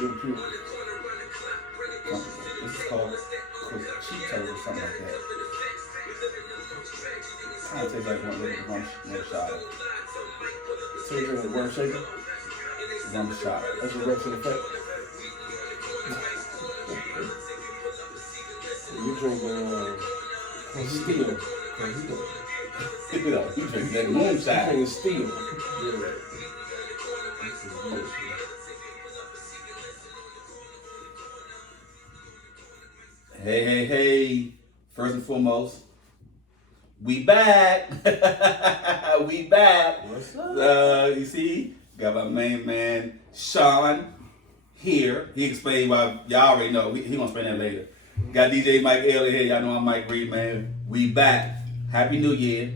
This is called Cheetos or something like that. Kind of tastes like one shot. So you're drinking rum shaker? Rum shot. That's your rum shaker effect? You drinking steel. You know, you drink that moonshine. You drinking steel. Yeah. Hey. First and foremost, we back. We back. What's up? You see, got my main man, Sean, here. He explained why, y'all already know. He gonna explain that later. Got DJ Mike Elliott here. Y'all know I'm Mike Reed, man. We back. Happy New Year.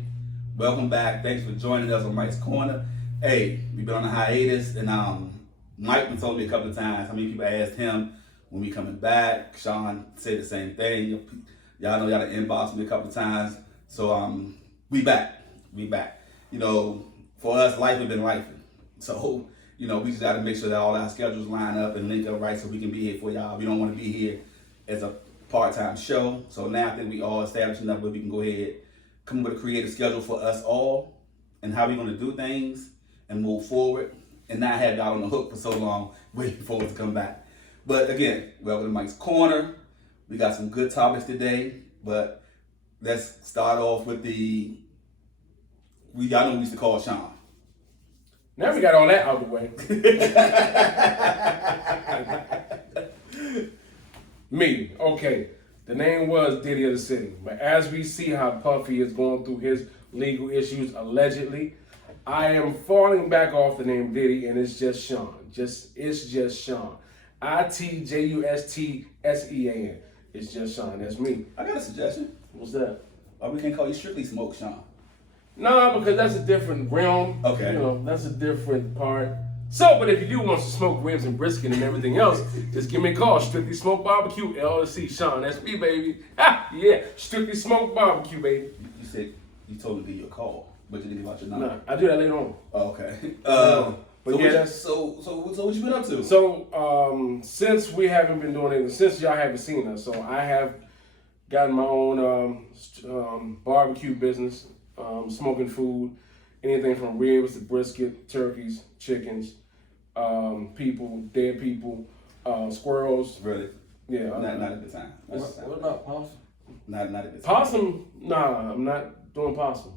Welcome back. Thanks for joining us on Mike's Corner. Hey, we've been on a hiatus, and Mike been told me a couple of times. How many people asked him when we coming back? Sean said the same thing. Y'all know y'all done inboxed me a couple of times. So we back. We back. You know, for us, life has been life. So, you know, we just gotta make sure that all our schedules line up and link up right so we can be here for y'all. We don't want to be here as a part-time show. So now I think we all established enough where we can go ahead, come up with a creative schedule for us all and how we're gonna do things and move forward and not have y'all on the hook for so long waiting for us to come back. But again, welcome to Mike's Corner. We got some good topics today, but let's start off with y'all know we used to call Sean. Now we got all that out of the way. Me, okay. The name was Diddy of the City. But as we see how Puffy is going through his legal issues, allegedly, I am falling back off the name Diddy, and it's just Sean. It's just Sean. ITJUSTSEAN. It's just Sean. That's me. I got a suggestion. What's that? Or we can call you Strictly Smoke Sean. Nah, because that's a different realm. Okay. You know, that's a different part. So, but if you do want to smoke ribs and brisket and everything else, just give me a call. Strictly Smoke Barbecue, LLC. Sean, that's me, baby. Ha! Yeah, Strictly Smoke Barbecue, baby. You said you told me to give you a call, but you didn't give out your number. Nah, I do that later on. Oh, okay. But yeah, so what you been up to? So, since we haven't been doing anything, since y'all haven't seen us, so I have gotten my own barbecue business, smoking food, anything from ribs to brisket, turkeys, chickens, dead people, squirrels. Really? Yeah. Not at the time. What about possum? Not at the time. Possum? Nah, I'm not doing possum.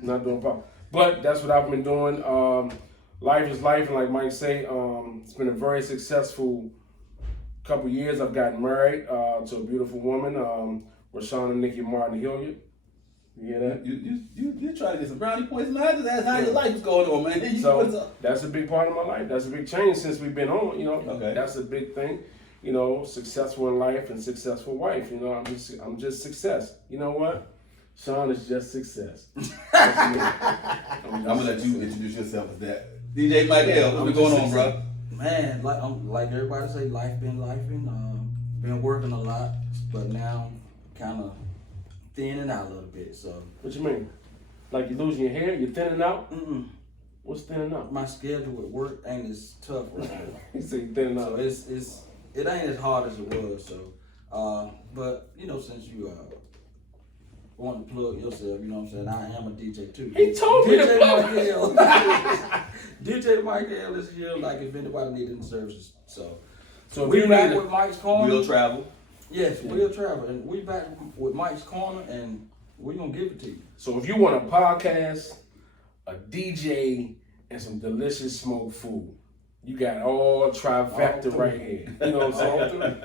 Not doing possum. But that's what I've been doing. Life is life, and like Mike say, it's been a very successful couple years. I've gotten married to a beautiful woman, Rashawn and Nikki Martin Hilliard. You hear that? You try to get some brownie points, man. That's how your life is going on, man. So that's a big part of my life. That's a big change since we've been on. You know, okay. That's a big thing. You know, successful in life and successful wife. You know, I'm just success. You know what? Sean is just success. That's me. I'm gonna let you introduce yourself as that. DJ Mike L, what's been going on, bro? Man, like everybody say, life been lifing. Been working a lot, but now kind of thinning out a little bit. So What you mean? Like you losing your hair? You're thinning out? What's thinning out? my schedule at work ain't as tough right now. You say you thinning out. So it ain't as hard as it was. So, but you know, since you want to plug yourself, you know what I'm saying? I am a DJ too. He told me to DJ plug. Mike L. DJ Mike L is here. Like if anybody needed any services, so we back with Mike's Corner. We'll travel. Yes, we'll travel, and we back with Mike's Corner, and we're gonna give it to you. So if you want a podcast, a DJ, and some delicious smoked food, you got all trifecta right here. You know what I'm saying?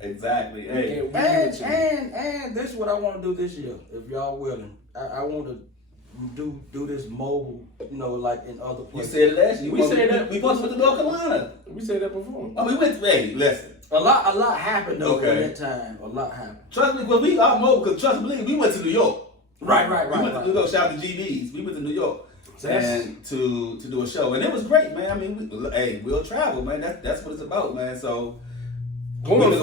Exactly. Hey. And this is what I want to do this year, if y'all willing. I want to do this mobile, you know, like in other You places. said it last year. We said that. We supposed to North Carolina. We said that before. I mean, hey, listen. A lot happened though Okay. in that time. A lot happened. Trust me, because we are mobile. Because trust me, we went to New York. Right. We went to New York. Shout out to GBs. We went to New York Yes. and to do a show, and it was great, man. I mean, we'll travel, man. That's what it's about, man. So Going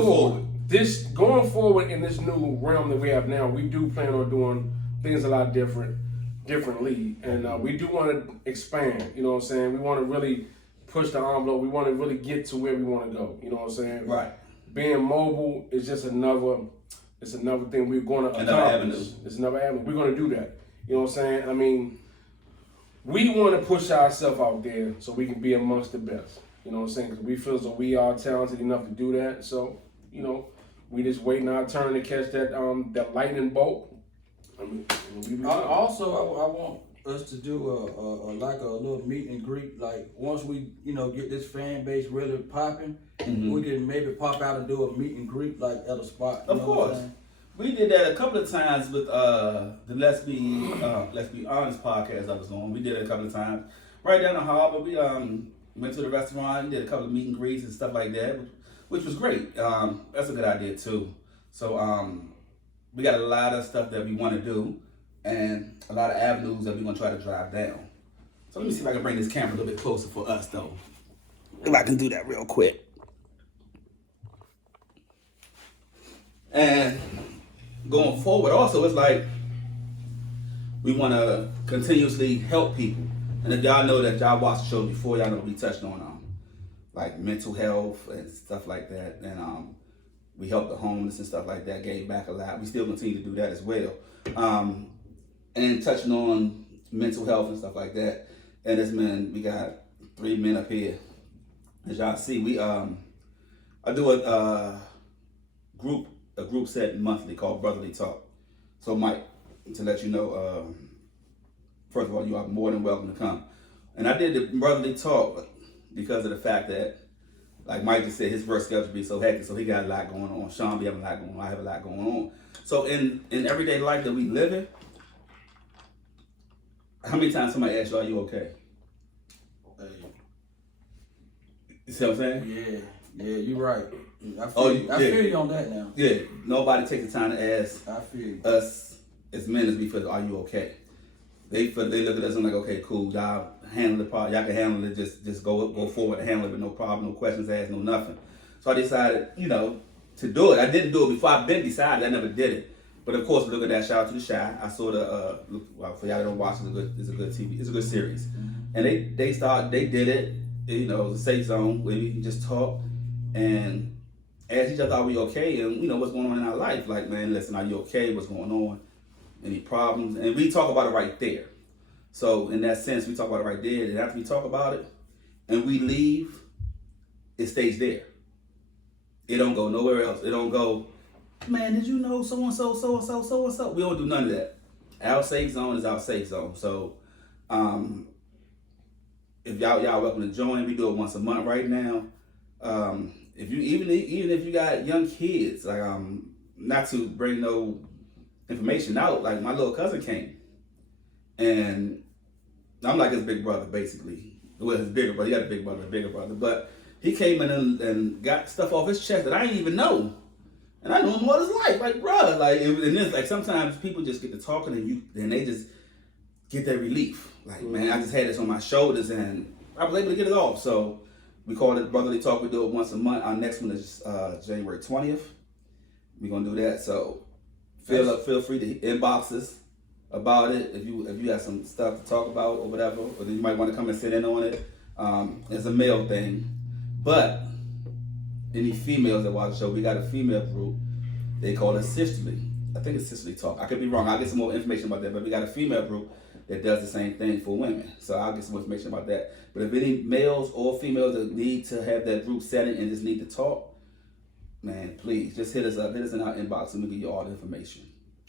forward in this new realm that we have now, we do plan on doing things a lot differently, and we do want to expand. You know what I'm saying? We want to really push the envelope. We want to really get to where we want to go. You know what I'm saying? Right. Being mobile is just another thing we're going to Another accomplish. avenue. It's another avenue. We're going to do that. You know what I'm saying? I mean, we want to push ourselves out there so we can be amongst the best. You know what I'm saying? Because we feel as though we are talented enough to do that. So, you know, we just waiting our turn to catch that lightning bolt. I mean, Also, I want us to do a little meet and greet. Like once we, get this fan base really popping, we can maybe pop out and do a meet and greet like at a spot. Of course. We did that a couple of times with the Let's Be Honest podcast I was on. We did it a couple of times. Right down the harbor, we went to the restaurant, did a couple of meet and greets and stuff like that, which was great. That's a good idea too. So we got a lot of stuff that we want to do and a lot of avenues that we're going to try to drive down. So let me see if I can bring this camera a little bit closer for us though. If I can do that real quick. And going forward also, it's like we want to continuously help people. And if y'all know that y'all watched the show before, y'all know we touched on like mental health and stuff like that. And we helped the homeless and stuff like that, gave back a lot. We still continue to do that as well. And touching on mental health and stuff like that. And this man, we got 3 men up here. As y'all see, I do a group set monthly called Brotherly Talk. So Mike, to let you know, first of all, you are more than welcome to come. And I did the Brotherly Talk because of the fact that, like Mike just said, his work schedule be so hectic, so he got a lot going on. Sean be having a lot going on. I have a lot going on. So in everyday life that we live in, how many times somebody asks you, are you okay? You see what I'm saying? Yeah, you're right. I feel you on that now. Yeah, nobody takes the time to ask I feel you. us as men as we feel, are you okay? They look at us and like, okay, cool, y'all handle the problem. Y'all can handle it. Just go forward and handle it with no problem, no questions asked, no nothing. So I decided, to do it. I didn't do it before. I've been decided. I never did it. But of course, look at that. Shout out to The Shy. I saw for y'all that don't watch, it's a good TV. It's a good series. And they did it. It was a safe zone where we can just talk and ask each other, are we okay? And what's going on in our life. Like, man, listen, are you okay? What's going on? Any problems? And we talk about it right there. So in that sense, we talk about it right there. And after we talk about it and we leave, it stays there. It don't go nowhere else. It don't go, man, did you know so-and-so, so-and-so, so-and-so? We don't do none of that. Our safe zone is our safe zone. So if y'all welcome to join, we do it once a month right now. If you even if you got young kids, like not to bring no information out, like my little cousin came, and I'm like his big brother basically. Well, his bigger brother, he got a bigger brother, but he came in and got stuff off his chest that I didn't even know, and I knew him all his life, like bruh, like and it's like sometimes people just get to talking and they just get that relief, like man, I just had this on my shoulders and I was able to get it off. So we call it Brotherly Talk. We do it once a month. Our next one is January 20th. We're gonna do that. So feel free to inbox us about it if you have some stuff to talk about or whatever, or you might want to come and sit in on it. It's a male thing, but any females that watch the show, we got a female group. They call it Sisterly. I think it's Sisterly Talk. I could be wrong. I'll get some more information about that, but we got a female group that does the same thing for women. So I'll get some more information about that. But if any males or females that need to have that group setting and just need to talk, man, please just hit us up. Hit us in our inbox and we'll give you all the information.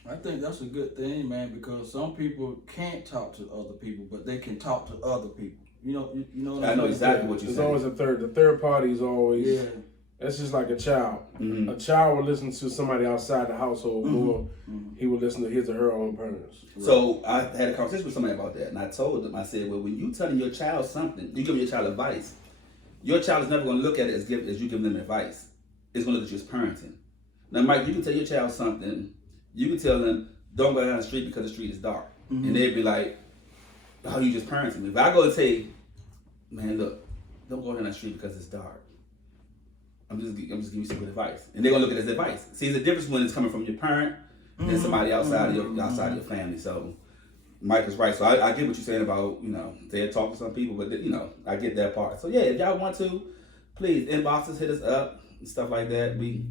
I think that's a good thing, man, because some people can't talk to other people, but they can talk to other people. You know what I'm I know exactly what you're saying. There's always the third party is always, Yeah. That's just like a child. Mm-hmm. A child will listen to somebody outside the household more. He will listen to his or her own parents. So I had a conversation with somebody about that, and I told them, I said, well, when you telling your child something, you giving your child advice, your child is never going to look at it as you giving them advice. It's going to look at you as parenting. Now, Mike, you can tell your child something. You can tell them, don't go down the street because the street is dark. And they'd be like, oh, you just parenting me. But I go and say, man, look, don't go down the street because it's dark. I'm just giving you some good advice. And they're going to look at it as advice. See, the difference when it's coming from your parent than somebody outside of your family. So Mike is right. So I get what you're saying about, they'll talk to some people, but, I get that part. So, yeah, if y'all want to, please, inbox us, hit us up, and stuff like that. We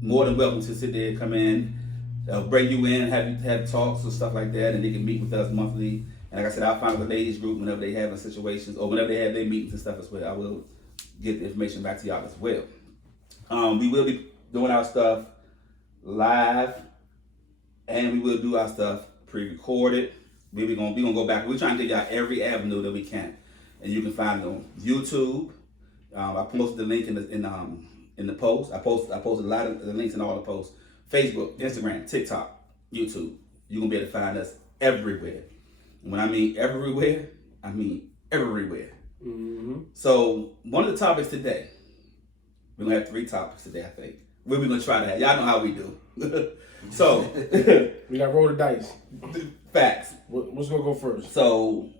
more than welcome to sit there and come in. They'll bring you in, have talks and stuff like that, and they can meet with us monthly. And like I said, I'll find the ladies group whenever they have situations or whenever they have their meetings and stuff as well. I will get the information back to y'all as well. We will be doing our stuff live, and we will do our stuff pre-recorded. We're gonna go back. We're trying to get y'all every avenue that we can, and you can find it on YouTube. I posted the link in the post. I posted a lot of the links in all the posts. Facebook, Instagram, TikTok, YouTube. You're gonna be able to find us everywhere. And when I mean everywhere, I mean everywhere. Mm-hmm. So one of the topics today, we're gonna have 3 topics today, I think. We're gonna try to have. Y'all know how we do. So we got to roll the dice. Facts. What's gonna go first? So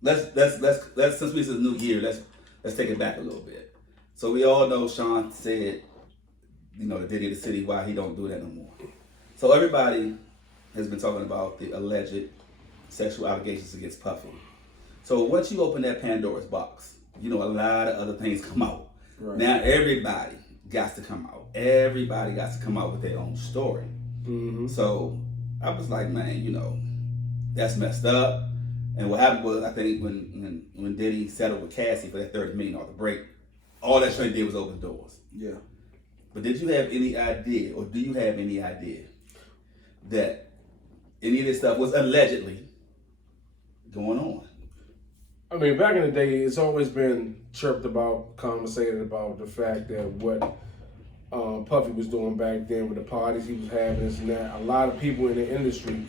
let's since it's a new year, let's take it back a little bit. So we all know Sean said, the Diddy of the city, why he don't do that no more. So everybody has been talking about the alleged sexual allegations against Puffy. So once you open that Pandora's box, a lot of other things come out. Right. Now everybody got to come out. Everybody got to come out with their own story. Mm-hmm. So I was like, man, that's messed up. And what happened was, I think when Diddy settled with Cassie for that $30 million break, all that straight did was open doors. Yeah. But did you have any idea, or do you have any idea, that any of this stuff was allegedly going on? I mean, back in the day, it's always been chirped about, conversated about the fact that what Puffy was doing back then with the parties he was having, this and that. A lot of people in the industry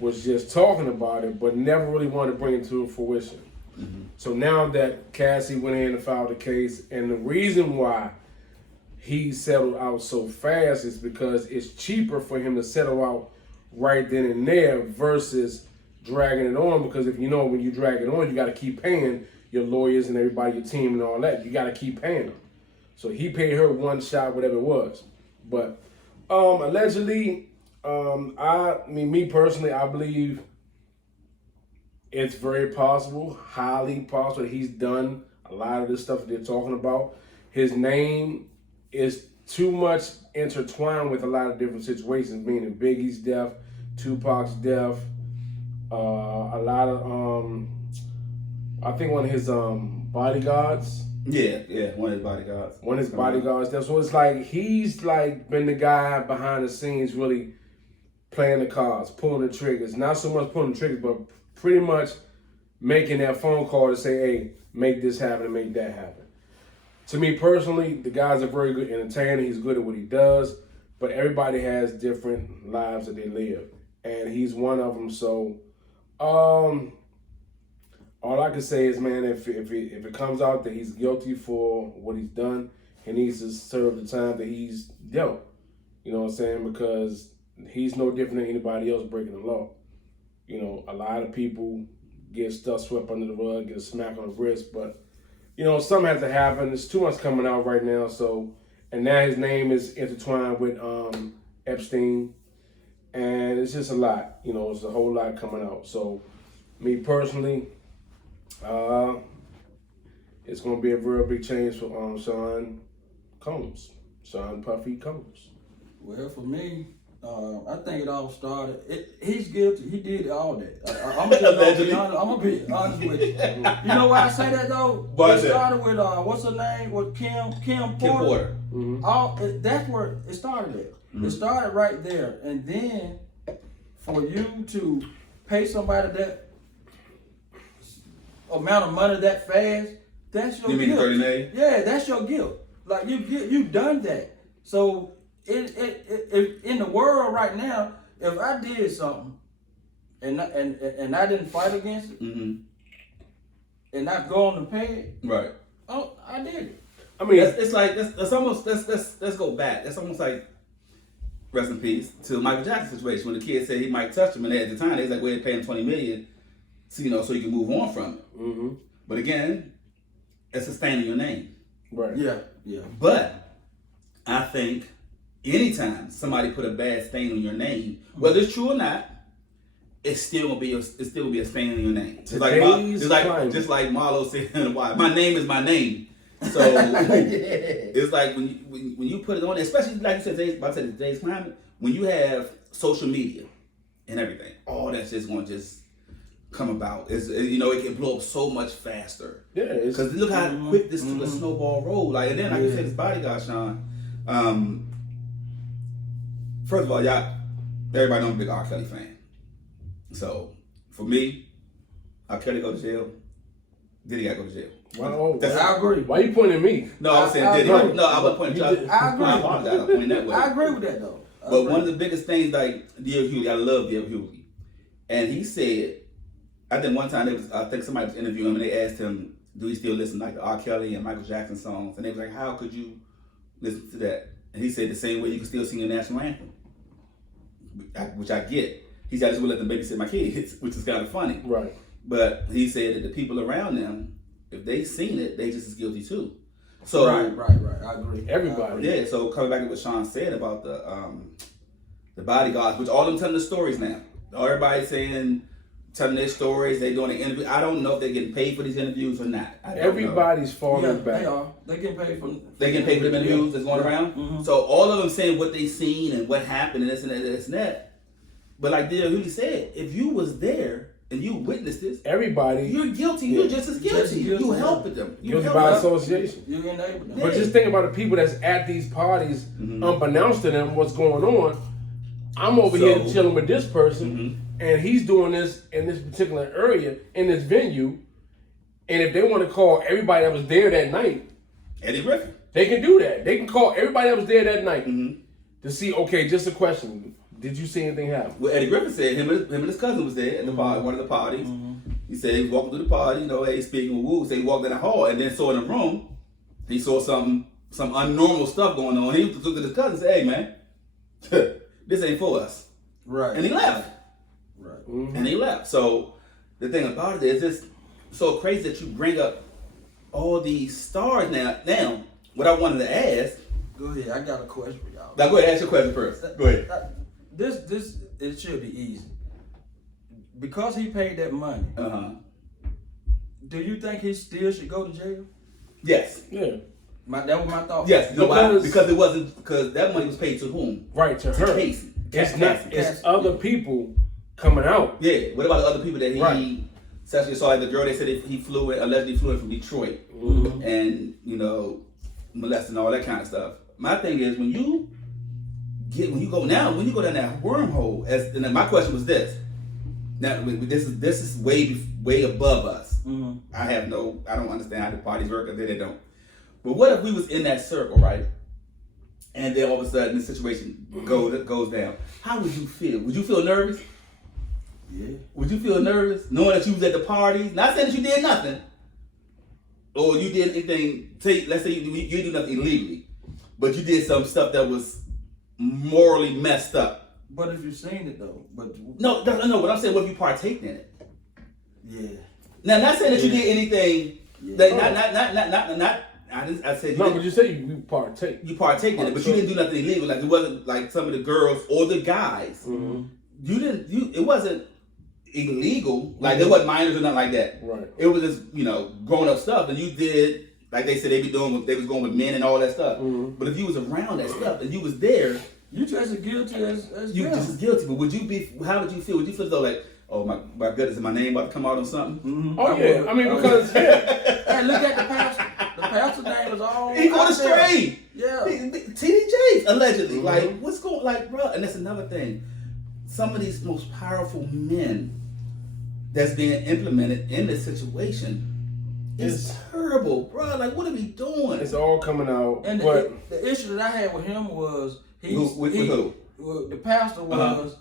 was just talking about it, but never really wanted to bring it to fruition. Mm-hmm. So now that Cassie went in and filed a case, and the reason why he settled out so fast is because it's cheaper for him to settle out right then and there versus dragging it on, because if when you drag it on, you got to keep paying your lawyers and everybody, your team and all that. You got to keep paying them. So he paid her one shot, whatever it was. But allegedly, me personally, I believe it's very possible, highly possible, that he's done a lot of this stuff that they're talking about. His name is too much intertwined with a lot of different situations, meaning Biggie's death, Tupac's death, a lot of, I think one of his bodyguards. Yeah, one of his bodyguards. One of his bodyguards. So it's like he's been the guy behind the scenes really playing the cards, pulling the triggers. Not so much pulling the triggers, but pretty much making that phone call to say, hey, make this happen and make that happen. To me personally, the guy's a very good entertainer. He's good at what he does, but everybody has different lives that they live, and he's one of them. So, all I can say is, man, if it comes out that he's guilty for what he's done, he needs to serve the time that he's dealt. You know what I'm saying? Because he's no different than anybody else breaking the law. A lot of people get stuff swept under the rug, get a smack on the wrist, but something has to happen. There's too much coming out right now. So, and now his name is intertwined with Epstein, and it's just a lot. It's a whole lot coming out. So, me personally, it's going to be a real big change for Sean Puffy Combs. Well, for me, I think it all started. He's guilty. He did all that. I'm gonna be honest with you. You know why I say that though? It started with what's her name? With Kim Porter. Mm-hmm. That's where it started at. Mm-hmm. It started right there, and then for you to pay somebody that amount of money that fast, that's your guilt. You mean 30 days? Yeah, that's your guilt. Like you've done that. So if in the world right now, if I did something and I didn't fight against it, mm-hmm. and not go on to pay it, right? Oh, I did it. I mean, it's like that's almost let's go back. That's almost like, rest in peace, to Michael Jackson situation when the kid said he might touch him, and at the time they was like, "We're paying him $20 million, so so you can move on from it." Mm-hmm. But again, it's a stain in your name. Right. Yeah. But I think anytime somebody put a bad stain on your name, whether it's true or not, it's still gonna be a stain in your name. Just Today's just like Marlo said, "Why my name is my name." So it's like when you put it on, especially like you said, today's climate, when you have social media and everything, all that's just gonna just come about. It can blow up so much faster. Yeah, because look how quick this took a snowball roll. Like, and then like you said, this bodyguard, Sean. First of all, everybody know I'm a big R. Kelly fan. So for me, R. Kelly go to jail. Diddy gotta go to jail. Wow, I agree. Why you pointing at me? No, I was saying Diddy. No, I was pointing at you. I agree. I apologize. I'm pointing that way. I agree with that though. But one of the biggest things, like D.L. Hughley, I love D.L. Hughley, and he said, I think one time I think somebody was interviewing him and they asked him, do he still listen like to R. Kelly and Michael Jackson songs? And they was like, how could you listen to that? And he said the same way you can still sing the national anthem, which I get. He said I just would let them babysit my kids, which is kind of funny. Right. But he said that the people around them, if they seen it, they just as guilty too. So right. I agree. Everybody. Yeah. So coming back to what Sean said about the bodyguards, which all of them telling the stories now. Everybody telling their stories. They doing an interview. I don't know if they're getting paid for these interviews or not. Everybody's falling back. They are. They get paid for. They get paid for the interviews that's going around. Mm-hmm. So all of them saying what they seen and what happened and this and that, this and that. But like D.L. Hughley said, if you was there and you witnessed this, everybody, you're guilty. You're just as guilty. You helped them. Guilty by association. You enabled them. But just think about the people that's at these parties, unbeknownst to them, what's going on. I'm over here chilling with this person, and he's doing this in this particular area, in this venue. And if they want to call everybody that was there that night, Eddie Griffin, they can do that. They can call everybody that was there that night to see, okay, just a question. Did you see anything happen? Well, Eddie Griffin said him and his cousin was there at the party, one of the parties. He said he was walking through the party, hey, speaking with Woo. So he walked in the hall and then saw in the room, he saw some unnormal stuff going on. He looked at his cousin and said, hey, man, this ain't for us. Right. And he left. Right. And he left. So the thing about it is it's so crazy that you bring up all these stars now. Now, what I wanted to ask. Go ahead. I got a question for y'all. Now, go ahead. Ask your question first. Go ahead. This it should be easy. Because he paid that money. Do you think he still should go to jail? Yes. Yeah. That was my thought. Yes. Because that money was paid to whom? Right, to her. Casey. It's other people coming out. Yeah. What about the other people that he sexually saw? Like the girl they said he allegedly flew in from Detroit, and molesting all that kind of stuff. My thing is when you go down that wormhole. And my question was this. Now this is way above us. I don't understand how the parties work, or they don't. But what if we was in that circle, right? And then all of a sudden the situation goes down. How would you feel? Would you feel nervous? Yeah. Would you feel nervous knowing that you was at the party? Not saying that you did nothing, or you did anything. Let's say you do nothing illegally, but you did some stuff that was morally messed up. But if you've seen it though, no. What I'm saying, what if you partake in it? Yeah. Now, not saying that you did anything. Yeah. Not. I said. But you say you partake. You partake in it, but you didn't do nothing illegal. Like it wasn't like some of the girls or the guys. You didn't. It wasn't illegal. Like there wasn't minors or nothing like that. Right. It was just grown up stuff, and you did like they said they was going with men and all that stuff. But if you was around that stuff and you was there, you just as guilty as you them. just as guilty. But would you be? How would you feel? Would you feel though like, oh my goodness, is my name about to come out on something? Oh yeah, I mean because hey, look at the pastor. The pastor name was all. He going astray. Yeah. TD Jakes allegedly. Like what's going bro? And that's another thing. Some of these most powerful men that's being implemented in this situation is terrible, bro. Like what are we doing? It's all coming out. And the issue that I had with him was who? The pastor was.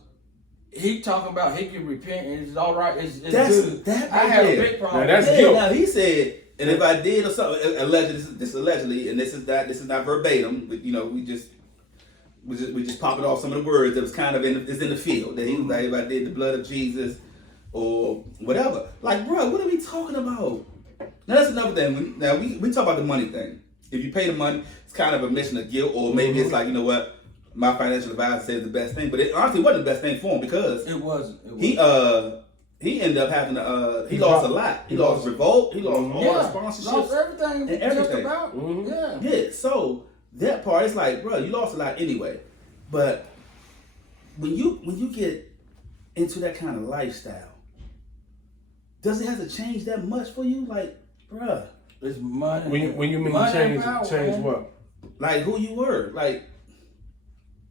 He talking about he can repent and it's all right. It's good. I have a big problem. Now, that's guilt. Now he said, and if I did or something, allegedly, and this is not verbatim, but we just popping off some of the words that was kind of in the field that he was like, if I did the blood of Jesus or whatever. Like, bro, what are we talking about? Now that's another thing. We talk about the money thing. If you pay the money, it's kind of a admission of guilt, or maybe it's like, you know what? my financial advisor said it's the best thing, but it honestly wasn't the best thing for him because It wasn't. he ended up having to he lost a lot. He lost Revolt. He lost all the sponsorships. Lost everything. And everything. Just about. Mm-hmm. Yeah. Yeah. So that part, it's like, bro, you lost a lot anyway. But when you get into that kind of lifestyle, does it have to change that much for you? Like, bruh. It's money. When you mean money change, and power, change man. what? Like who you were. Like,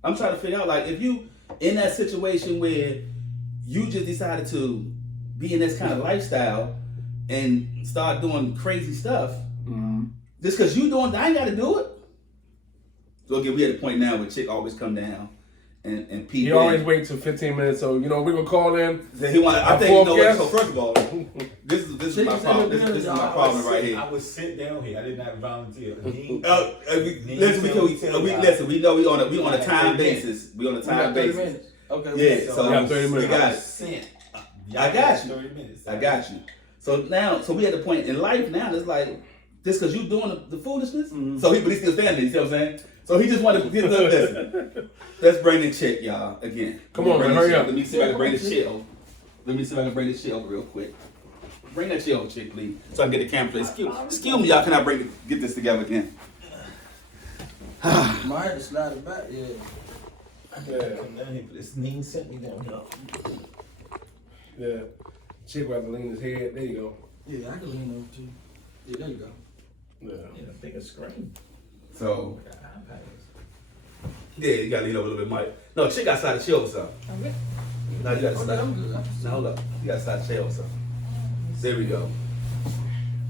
I'm trying to figure out, like, if you in that situation where you just decided to be in this kind of lifestyle and start doing crazy stuff, just because you doing, I ain't got to do it. So again, we at a point now where chick always come down and peep. He always wait till 15 minutes, so we're gonna call in. He want. I think you know what. So first of all, this is my problem. This is my problem right here. I would sit down here. I did not volunteer. Listen. We know we on a time basis. We on a time basis. Okay. Yeah. So we got 30 minutes. We got it. I got you. 30 minutes. I got you. So now, we at the point in life now. It's like just because you doing the foolishness. So but he still standing. You see what I'm saying? So he just wanted to get listen. Let's bring the chick, y'all, again. Come on, man, hurry up. Let me see if I can bring this shit over. Real quick. Bring that shit over, chick, please. So I can get the camera play. Excuse me, y'all. Can I get this together again? Might have to slide it back, yeah. I can't come down here, but this Neen sent me down here. Yeah. Chick will have to lean his head. There you go. Yeah, I can lean over too. Yeah, there you go. Yeah. I think it's screen. So, yeah, you gotta lean over a little bit, Mike. No, chick got to slide the chill or something. No, you gotta slide. I'm good. No, hold up. You gotta slide the chill or something. There we go.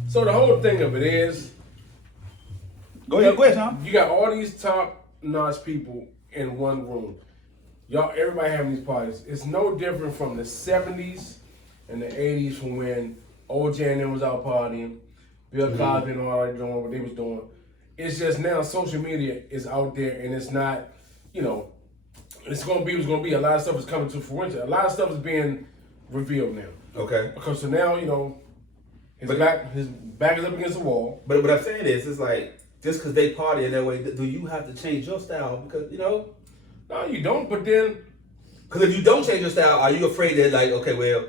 So the whole thing of it is, Go ahead, Tom. you got all these top-notch people in one room. Y'all, everybody having these parties. It's no different from the 70s and the 80s from when OJ and them was out partying, Bill Cosby and already doing what they was doing. It's just now social media is out there and it's not, it's gonna be what's gonna be. A lot of stuff is coming to fruition. A lot of stuff is being revealed now. Okay. Because so now, his back is up against the wall. But what I'm saying is, it's like, just because they party in that way, do you have to change your style? Because, No, you don't, but then... Because if you don't change your style, are you afraid that, like, okay, well,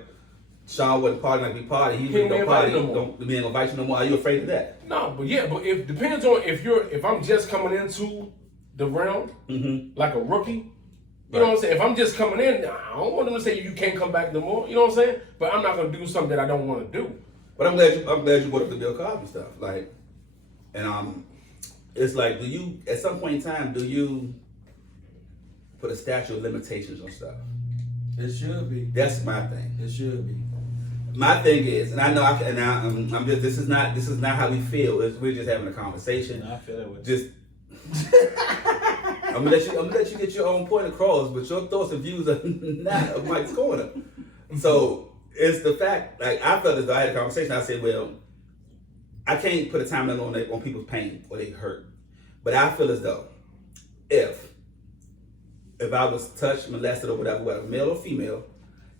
Sean wasn't partying like we party, he really don't party, we ain't gonna invite you no more. Are you afraid of that? No, but it depends on if I'm just coming into the realm, like a rookie, you know what I'm saying? If I'm just coming in, I don't want them to say you can't come back no more, you know what I'm saying? But I'm not gonna do something that I don't want to do. But I'm glad you brought up the Bill Cosby stuff. Like, and it's like, do you, at some point in time, do you put a statute of limitations on stuff? It should be. That's my thing. It should be. My thing is, and I know, I'm just, this is not how we feel. We're just having a conversation. I feel that way. Just, I'm gonna let you get your own point across, but your thoughts and views are not of Mike's corner. So it's the fact, like, I felt as though I had a conversation. I said, well, I can't put a time limit on people's pain or they hurt, but I feel as though if I was touched, molested, or whatever, male or female,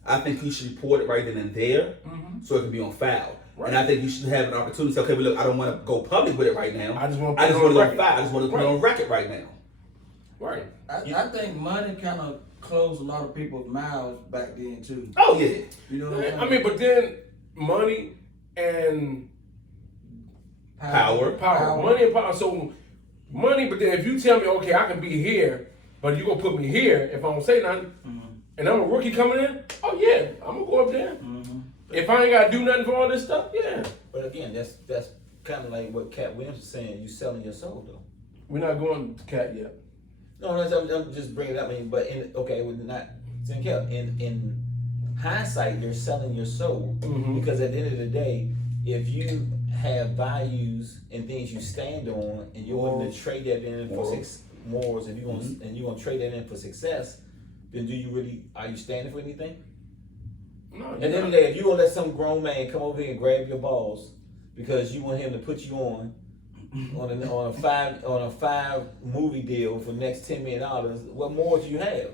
I think you should report it right then and there, so it can be on file. Right. And I think you should have an opportunity to say, okay, well, look, I don't want to go public with it right now. I just want to put it on file. I just want to put it on record right now. Right. I think money kind of closed a lot of people's mouths back then too. Oh yeah. You know what I'm saying? I mean, but then money and power. Money and power. So money, but then if you tell me, okay, I can be here, but you gonna put me here if I don't say nothing, and I'm a rookie coming in, oh yeah, I'm gonna go up there. If I ain't gotta do nothing for all this stuff, yeah. But again, that's kind of like what Katt Williams is saying. You selling your soul though. We're not going to Katt yet. No, I'm just bringing it up. I mean, but we're not saying Katt. In hindsight, you're selling your soul because at the end of the day, if you have values and things you stand on, and you're willing to trade that in for morals, and you want to trade that in for success, then are you standing for anything? No. At the end of the day, if you gonna let some grown man come over here and grab your balls because you want him to put you on a five movie deal for the next $10 million, what more do you have?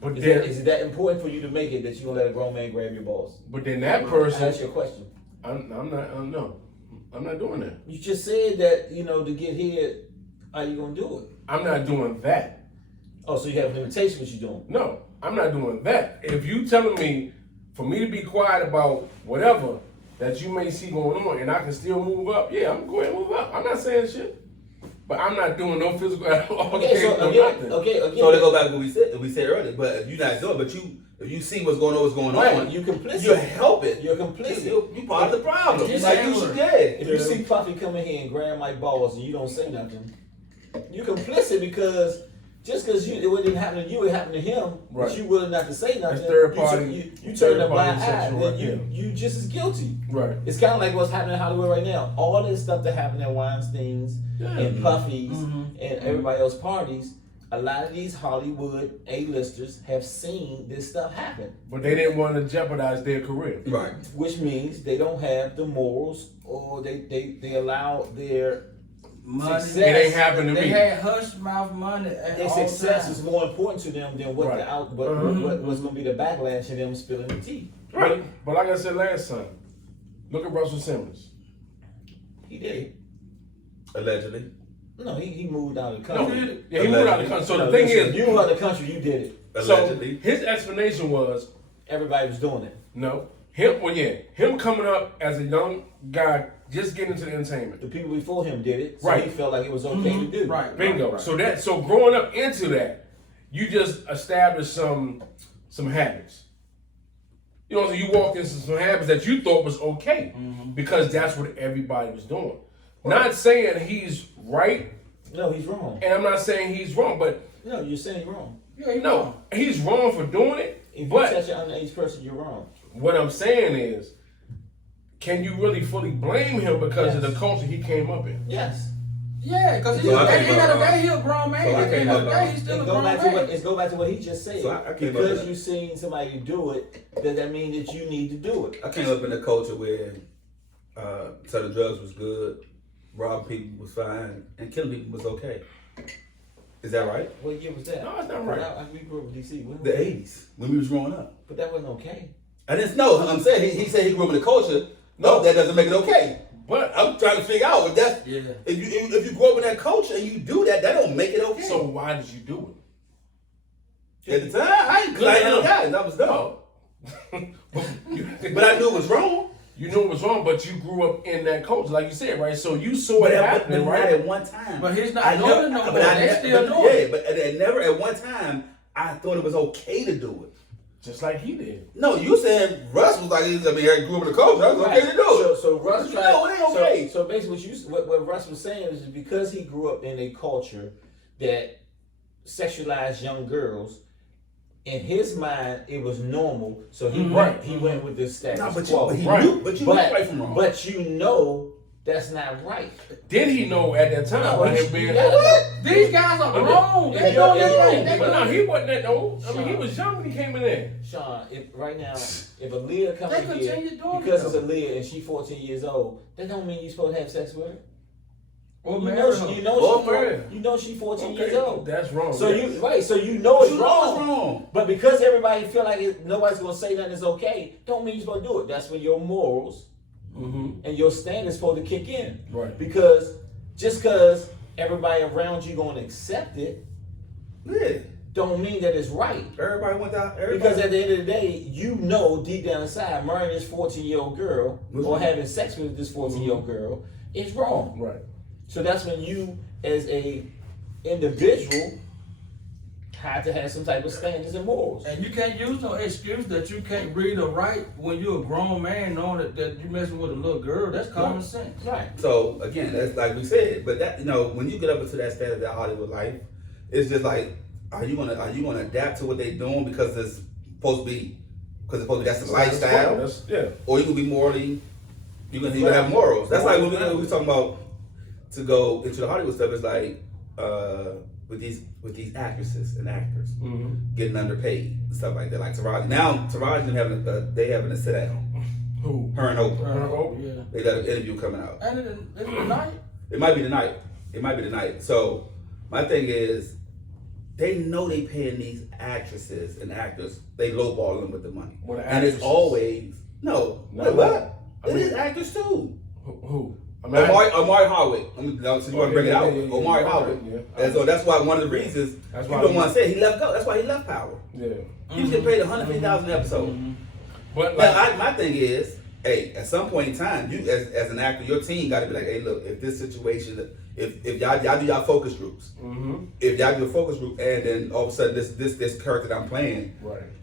But is it that important for you to make it that you gonna let a grown man grab your balls? But then that person. That's your question. I'm not doing that. You just said that to get here, how you gonna do it? I'm not doing that. Oh, so you have a limitation what you're doing? No, I'm not doing that. If you telling me for me to be quiet about whatever that you may see going on and I can still move up, yeah, I'm going to go ahead and move up. I'm not saying shit. But I'm not doing no physical Okay, so again. So they go back to what we said earlier. But if you're not doing, if you see what's going on, Right, you complicit. You help it. You're complicit. You part of the problem. Just Like say you what? should get. If you see Puffy come in here and grab my balls and you don't say nothing, you're complicit because just because it didn't happen to you, it happened to him. Right. But you willing not to say nothing. That's third party. You turn a blind eye. sexual Then right, you just as guilty. Right. It's kind of like what's happening in Hollywood right now. All this stuff that happened at Weinstein's and Puffy's and everybody else's parties. A lot of these Hollywood A-listers have seen this stuff happen. But they didn't want to jeopardize their career. Right. Which means they don't have the morals, or they allow their Money. success. It ain't happened to They me. had hush mouth money at Their all success times. is more important to them than what Right. the out, what's going to be the backlash of them spilling the tea. Right. But like I said last time, look at Russell Simmons. He did it. Allegedly. No, he moved out of the No, country. yeah, he moved out of the country. So No, the thing listen, is, you moved out of the country, you did it. Allegedly. so his explanation was Everybody was doing it. no. Him coming up as a young guy, just getting into the entertainment. The people before him did it, so Right. he felt like it was okay to do. Right. Bingo. Right. So growing up into that, you just established some habits. You know, so you walked into some habits that you thought was okay because that's what everybody was doing. Not saying he's right, No, he's wrong. and I'm not saying he's wrong, but No, you're saying wrong. Yeah, you no, know. he's wrong for doing it. If you But touch an underage person, you're wrong. what I'm saying is, can you really fully blame him because of the Yes. culture he came up in? Yes. Yeah, because So I at the came end of up- the day, he a grown man. so I At the came end of the up- day, he's still a And go grown back to man. what go back to what he just said. So I came up because with- you've seen somebody do it, does that mean that you need to do it? I came up in a culture where selling drugs was good, robbing people was fine, and killing people was okay. Is that right? What year was that? No, it's not right. We grew up in DC. When was The that? 80s, when we was growing up. But that wasn't okay. I didn't know. I'm saying he said he grew up in the culture. No, that doesn't make it okay. But I'm trying to figure out if that's Yeah. if you grow up in that culture and you do that, that don't make it okay. so why did you do at the time, I ain't no guys. I was dumb, it? but I knew it was wrong. You knew it was wrong, but you grew up in that culture, like you said, right? So you saw it happening, not right? at one time. But he's not I doing never- it no but more. I They ne- still but- doing it. Yeah, but never at one time I thought it was okay to do it. Just like he did. No, you said Russ was like, I mean, I grew up in the culture. I was okay to do it. So Russ But tried. no, it ain't okay. So basically, what Russ was saying is because he grew up in a culture that sexualized young girls. In his mind, it was normal, so he went with this status No, but quo. he Right. knew, but you knew right from wrong. But you know that's not right. Did he know at that time by him being? These guys are grown. They know that. But no, he wasn't that old. I mean, he was young when he came in there. Sean, if right now, if Aaliyah comes They in here continue doing because it. it's Aaliyah and she's 14 years old, that don't mean you're supposed to have sex with her. Or You marry know, her. you know she's 14 years old. That's wrong. So yes. so you know it's you know wrong. it's wrong. But because everybody feel like nobody's gonna say nothing is okay, don't mean you're supposed to do it. That's when your morals and your standards supposed to kick in. Right. Because just because everybody around you gonna accept it, Yeah. don't mean that it's right. Everybody went out. Because at the end of the day, you know deep down inside, marrying this 14-year-old girl or having sex with this 14-year-old girl is wrong. Right. So that's when you, as a individual, have to have some type of standards and morals. And you can't use no excuse that you can't read or write when you're a grown man knowing that you're messing with a little girl. That's common sense. Right. So again, that's like we said. But that when you get up into that standard, that Hollywood life, it's just like, are you gonna adapt to what they're doing because it's supposed to be that's the lifestyle, Yeah. or you can be morally, you gonna have morals. That's like when we was talking about to go into the Hollywood stuff. It's like with these actresses and actors getting underpaid and stuff like that. Like Taraji. Now Taraji having a sit down. Who? Her and Oprah. Yeah. They got an interview coming out. And it's tonight. It might be tonight. So my thing is, they know they paying these actresses and actors. They lowball them with the money, Well, the and it's actresses. always no. No. Wait, what? I It mean- is actors too. Who? Omari Hardwick. So you want to bring it out? Omari Hardwick. Yeah. And so that's why one of the reasons That's you why don't want to say he left go. That's why he left Power. Yeah. He was getting paid $150,000 an episode. But Now, my thing is, hey, at some point in time, you as an actor, your team got to be like, hey, look, if this situation, if y'all do y'all focus groups, if y'all do a focus group, and then all of a sudden this character that I'm playing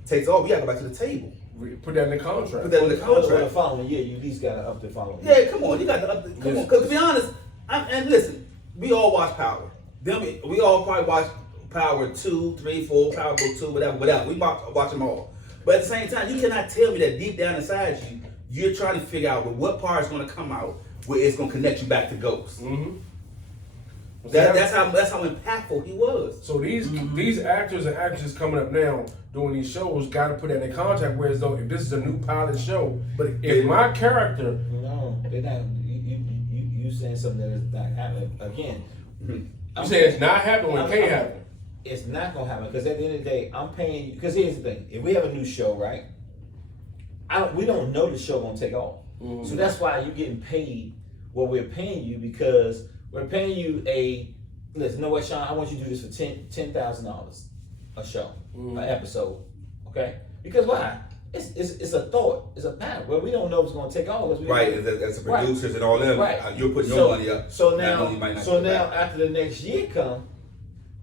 takes off, we got to go back to the table. Put that in the contract. Put that in the For contract. the following year, you at least got to up the following. Yeah, come on, you got to up the. Come on, because to be honest, and listen, we all watch Power. Then we all probably watch Power 2, 3, 4, Power Book 2, whatever. We watch them all. But at the same time, you cannot tell me that deep down inside you, you're trying to figure out what part is going to come out where it's going to connect you back to Ghost. That's how impactful he was. So these actors and actresses coming up now doing these shows got to put that in their contract. Whereas though, if this is a new pilot show, but if my character, No, they're not. You saying something that is not happening again. I'm saying it's not happening when it can't happen. It's not gonna happen because at the end of the day, I'm paying you. Because here's the thing: if we have a new show, right? We don't know the show gonna take off, so that's why you're getting paid what we're paying you because we're paying you a. Listen, you know what, Sean? I want you to do this for $10,000 a show, an episode, okay? Because why? It's a thought, it's a pattern. Well, we don't know if it's gonna take off. Right, as the producers and all them, you're putting your money up. So now, after the next year come,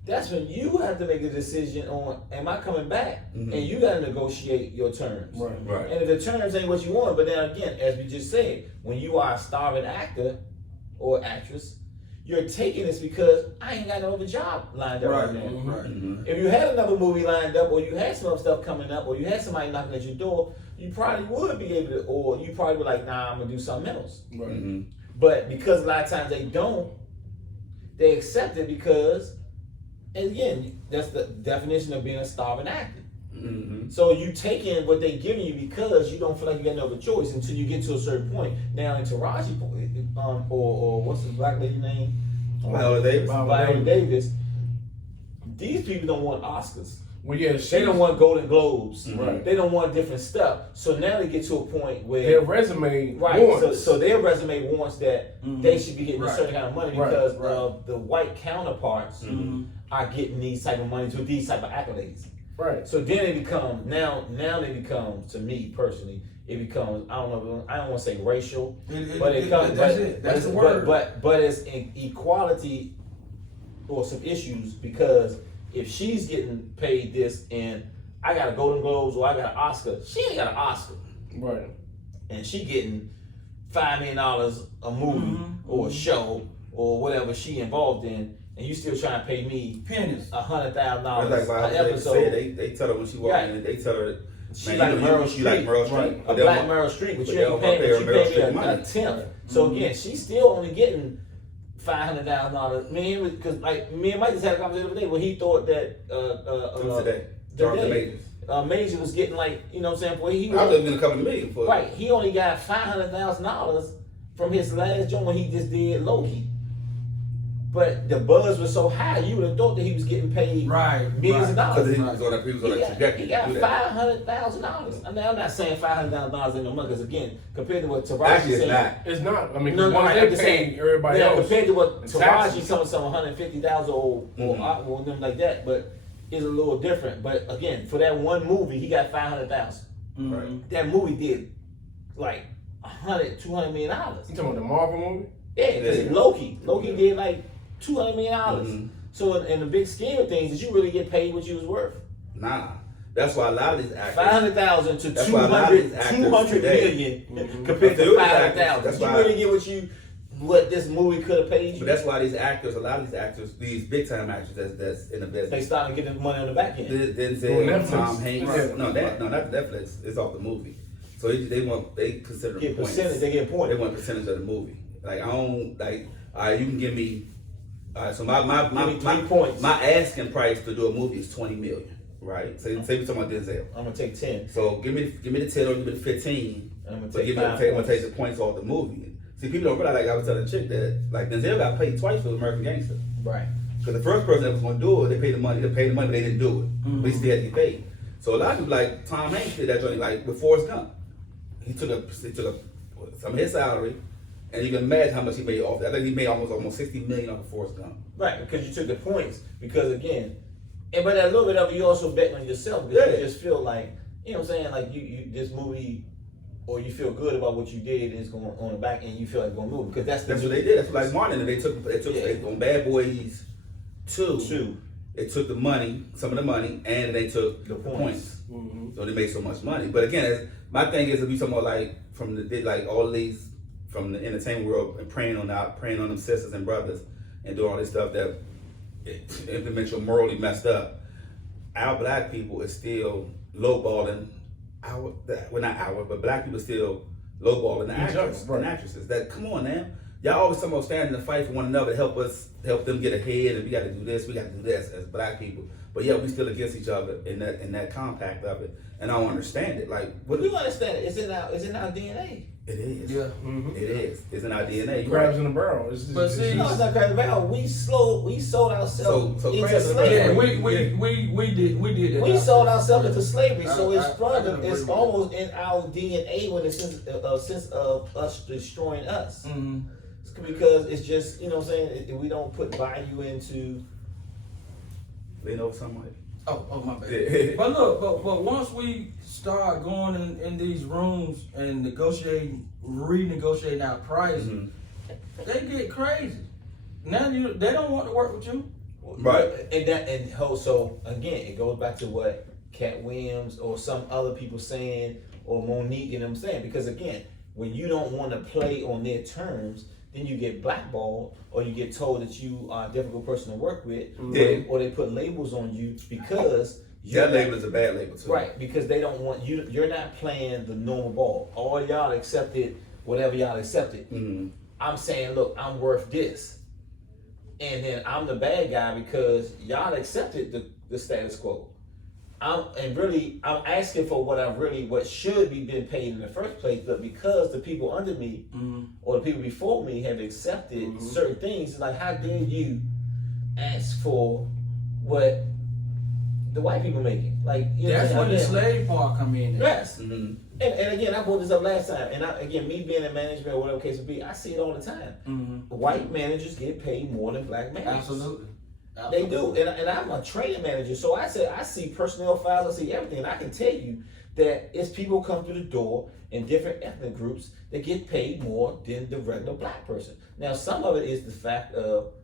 that's when you have to make a decision on, am I coming back? And you got to negotiate your terms. Right. And if the terms ain't what you want, but then again, as we just said, when you are a starving actor or actress, you're taking this because I ain't got no other job lined up right now. If you had another movie lined up, or you had some other stuff coming up, or you had somebody knocking at your door, you probably would be able to, or you probably would like, nah, I'm gonna do something else. But because a lot of times they don't, they accept it because, and again, that's the definition of being a starving actor. So you take in what they giving you because you don't feel like you got no other choice until you get to a certain point. Now in Taraji, or what's the black lady name? Viola Davis. Viola Davis. These people don't want Oscars. Well, yeah, They don't want Golden Globes. Right. They don't want different stuff. So now they get to a point where their resume wants. So their resume wants that they should be getting a certain kind of money because of the white counterparts are getting these type of money with these type of accolades. Right. So then it becomes now they become, to me personally, it becomes, I don't want to say racial, but it comes. That's the word. But it's equality or some issues because if she's getting paid this and I got a Golden Globes or I got an Oscar, she ain't got an Oscar. Right. And she getting $5 million a movie or a show or whatever she involved in, and you still trying to pay me pennies, $100,000 an episode. They tell her when she walks in, they tell her she like Meryl Streep, a black Meryl Streep, but you ain't paying me a tenth. So again, she's still only getting $500,000. Because like me and Mike just had a conversation the other day where he thought that Major was getting like, you know what I'm saying? Boy, he was getting a couple of million for it. Right, he only got $500,000 from his last joint when he just did Loki. But the buzz was so high, you would have thought that he was getting paid millions of dollars. Because he was on a trajectory. He got $500,000. I mean, I'm not saying $500,000 ain't no money, because again, compared to what Taraji actually, said, it's not. I mean, no, they're paying everybody else. Compared to what Taraji told some $150,000 or them like that, but it's a little different. But again, for that one movie, he got $500,000. That movie did like $200 million. You talking about the Marvel movie? Yeah, because Loki did like $200 million. So in the big scheme of things, did you really get paid what you was worth? Nah. That's why a lot of these actors, 500,000 to 200 million compared to 500,000. Did you really get what this movie could have paid you? But that's why these actors, a lot of these actors, these big time actors that's in the business, they started getting money on the back end. Denzel, Tom Hanks. No, not Netflix. It's off the movie. So they consider get points. Percentage. They get points. They want percentage of the movie. Like I don't like. All right, you can give me. All right, so my points. My asking price to do a movie is $20 million, right? So say we're talking about Denzel. I'm gonna take 10. So give me the 10 or give me the 15. I'm gonna take I'm gonna take the points off the movie. See, people don't realize. Like I was telling the chick that like Denzel got paid twice for American Gangster. Right. Because the first person that was going to do it, they paid the money, but they didn't do it. But he still had to get paid. So a lot of people like Tom Hanks did that journey like with Forrest Gump. He took some of his salary And you can imagine how much he made off that. I think he made almost $60 million off of Forrest Gump. Right, because you took the points. Because again, but that little bit of it, you also betting on yourself because you just feel like, you know what I'm saying, like you this movie, or you feel good about what you did, and it's going on the back end, you feel like it's going to move because that's what they did. That's like Martin, and they took on Bad Boys 2. They took the money, some of the money, and they took the points. Mm-hmm. So they made so much money. But again, my thing is to be talking about like all these from the entertainment world and preying on them sisters and brothers and doing all this stuff that implements your morally messed up. Our black people is still lowballing but black people still lowballing the actors and actresses. That come on now. Y'all always talking about standing and fight for one another to help them get ahead, and we got to do this, we got to do this as black people. But yeah, we still against each other in that compact of it, and I don't understand it. Like, what do you understand it? It's in our DNA. It is. Yeah, it is. It's in our DNA. Crabs in the barrel. No, it's not crabs in the barrel. We sold ourselves into slavery. Yeah, we did it. We sold ourselves into slavery, so it's almost in our DNA when it's sense of us destroying us. Mm-hmm. Because it's just, you know what I'm saying, we don't put value into. They know somebody. Oh my bad. But look, but once we start going in these rooms and renegotiating our prices, they get crazy. Now they don't want to work with you. Right. So again, it goes back to what Katt Williams or some other people saying, or Monique and them saying, because again, when you don't want to play on their terms, then you get blackballed, or you get told that you are a difficult person to work with, or they put labels on you because that label is a bad label too. Right, because they don't want you. You're not playing the normal ball. All y'all accepted whatever y'all accepted. Mm-hmm. I'm saying, look, I'm worth this, and then I'm the bad guy because y'all accepted the status quo. I'm asking for what should be been paid in the first place, but because the people under me or the people before me have accepted certain things, it's like, how dare you ask for what the white people making? Like, you know, that's where the slave part come in. Yes. Mm-hmm. And again, I brought this up last time, and me being in management or whatever case it be, I see it all the time. Mm-hmm. White managers get paid more than black managers. Absolutely. They do, and I'm a training manager, so I see personnel files, I see everything, and I can tell you that it's people come through the door in different ethnic groups that get paid more than the regular black person. Now, some of it is the fact of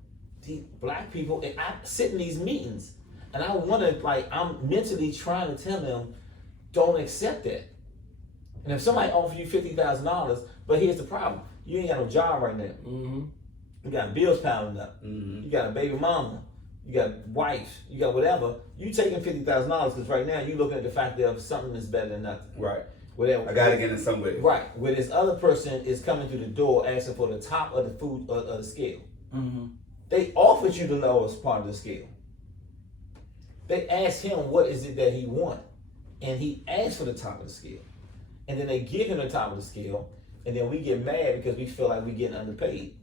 the black people, and I sit in these meetings, and I wonder, like, I'm mentally trying to tell them, don't accept that. And if somebody offers you $50,000, but here's the problem, you ain't got no job right now. Mm-hmm. You got bills piling up. Mm-hmm. You got a baby mama. You got wife, you got whatever. You taking $50,000 because right now you looking at the fact that something is better than nothing. Right. Whatever. I got to get in some way. Right. Where this other person is coming through the door asking for the top of the food of the scale. Mm-hmm. They offered you the lowest part of the scale. They asked him what is it that he want, and he asked for the top of the scale, and then they give him the top of the scale, and then we get mad because we feel like we're getting underpaid.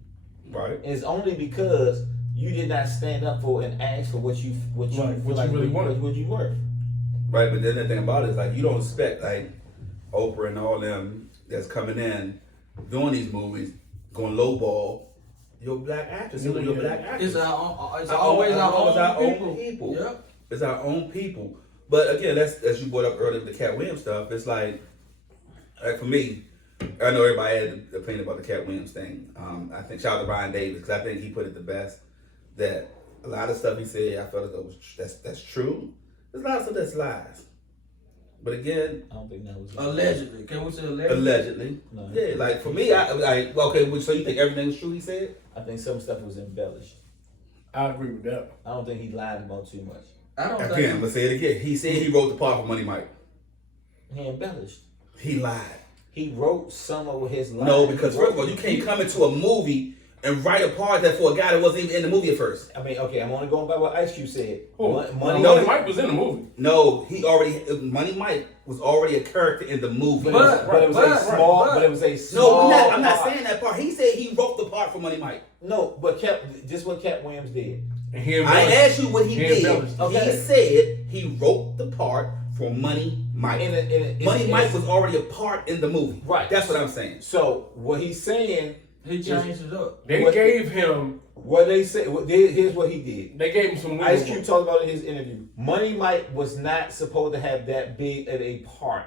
Right. And it's only because you did not stand up for and ask for what you really wanted, what you were. Right, but then the thing about it is like you don't expect like Oprah and all them that's coming in doing these movies going lowball your black actors, your black actors. It's always our own people. Yep. It's our own people. But again, that's as you brought up earlier with the Katt Williams stuff. It's like for me, I know everybody had an opinion about the Katt Williams thing. I think shout out to Ryan Davis because I think he put it the best. That a lot of stuff he said, I felt that's true. There's a lot of stuff that's lies. But again, I don't think that was allegedly. Can we say allegedly? Allegedly. No. Yeah, like for me, okay. So you think everything's true he said? I think some stuff was embellished. I agree with that. I don't think he lied about too much. Again, let's say it again. He said he wrote the part for Money Mike. He embellished. He lied. He wrote some of his lines. No, because first of all, you can't come into a movie and write a part that for a guy that wasn't even in the movie at first. I mean, okay, I'm only going by what Ice Cube said. Money Mike was in the movie. No, Money Mike was already a character in the movie. But it was a small. No, I'm not saying that part. He said he wrote the part for Money Mike. No, but just what Katt Williams did. I asked you what he did. Okay. He said he wrote the part for Money Mike. Money Mike was already a part in the movie. Right. That's what I'm saying. So what he's saying He changed it up. They gave him. What they say? Here's what he did. They gave him some. Ice Cube talked about in his interview. Money Mike was not supposed to have that big of a part,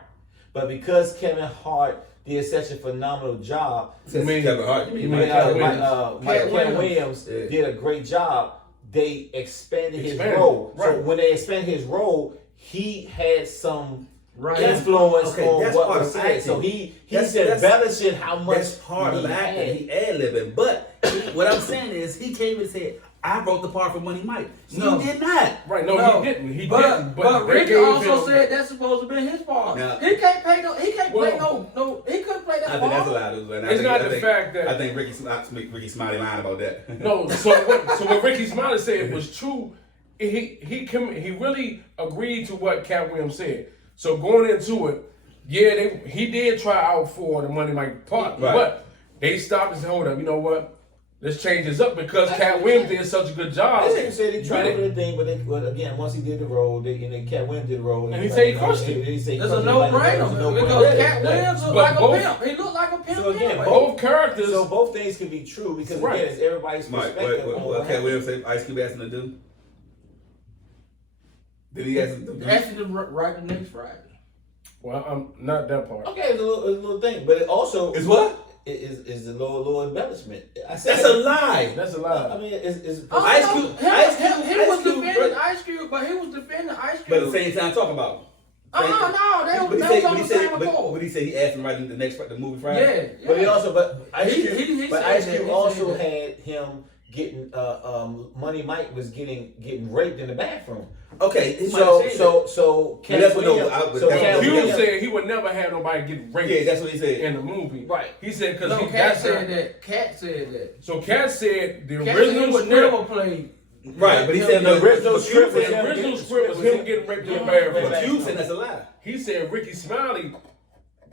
but because Kevin Hart did such a phenomenal job, Kevin Hart. Kevin Williams did a great job. They expanded his role. Right. So when they expanded his role, he had some influence on what was said. So he's embellishing how much. That's part of acting. He ad-libbing. But what I'm saying is, he came and said, I wrote the part for Money Mike. No. He did not. Right, no, he didn't. He didn't. But Ricky also said that's supposed to be his part. Now, he can't play no. He couldn't play that part. I think that's a lie. It's not the fact that I think Ricky Smiley lying about that. No, so what Ricky Smiley said was true. He really agreed to what Katt Williams said. So going into it, he did try out for the Money Mike part, but they stopped and said, "Hold up, you know what? Let's change this up because Katt Williams did such a good job." They said he tried for the thing, but again, once he did the role, Katt Williams did the role, and he said he crushed it. It's a no-brainer because Katt Williams looked like a pimp. He looked like a pimp. So again, both characters. So both things can be true because again, it's everybody's perspective. What Katt Williams said Ice Cube asked him to do? Did he ask him to do? Asked him to write the next Friday. Well, I'm not that part. Okay, it's a little thing, but it also is what? Is the little embellishment. That's a lie. That's a lie. I mean, it's Ice Cube. He was defending Ice Cube, but he was defending Ice Cube. But at the same time, talk about him. No, that was on the same before. But he said he asked him right in the movie Friday. Yeah. But he also, Ice Cube also that. had him getting Money Mike was getting raped in the bathroom. Okay, so Katt Williams said he would never have nobody get raped. Yeah, that's what he said in the movie. Right. He said because Katt said that. Katt said that. So Katt said the original script never played. Right, but he said the original script was him getting raped in the bathroom. But you said that's a lie. He said Ricky Smiley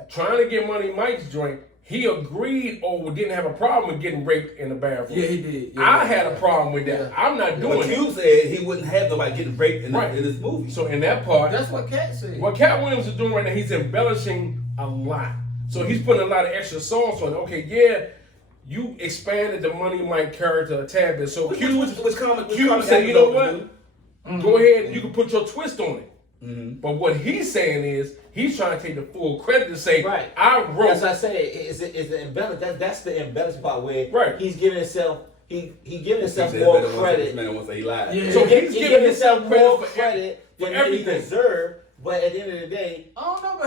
trying to get Money Mike's joint. He agreed or didn't have a problem with getting raped in the bathroom. Yeah, he did. Yeah, I had a problem with that. I'm not doing it. But you said he wouldn't have nobody getting raped in this movie. So in that part, that's what Katt said. What Katt Williams is doing right now, he's embellishing a lot. So he's putting a lot of extra sauce on it. Okay, yeah, you expanded the Money Mike character a tad bit. So Q said, you know what? Go ahead and you can put your twist on it. Mm-hmm. But what he's saying is he's trying to take the full credit to say, I wrote. As I said, is the embellish. That's the embellished part where he's giving himself. He giving himself more credit. Man wants to say he lied. Yeah. So he's giving himself more credit than everything he deserved. But at the end of the day, I don't know.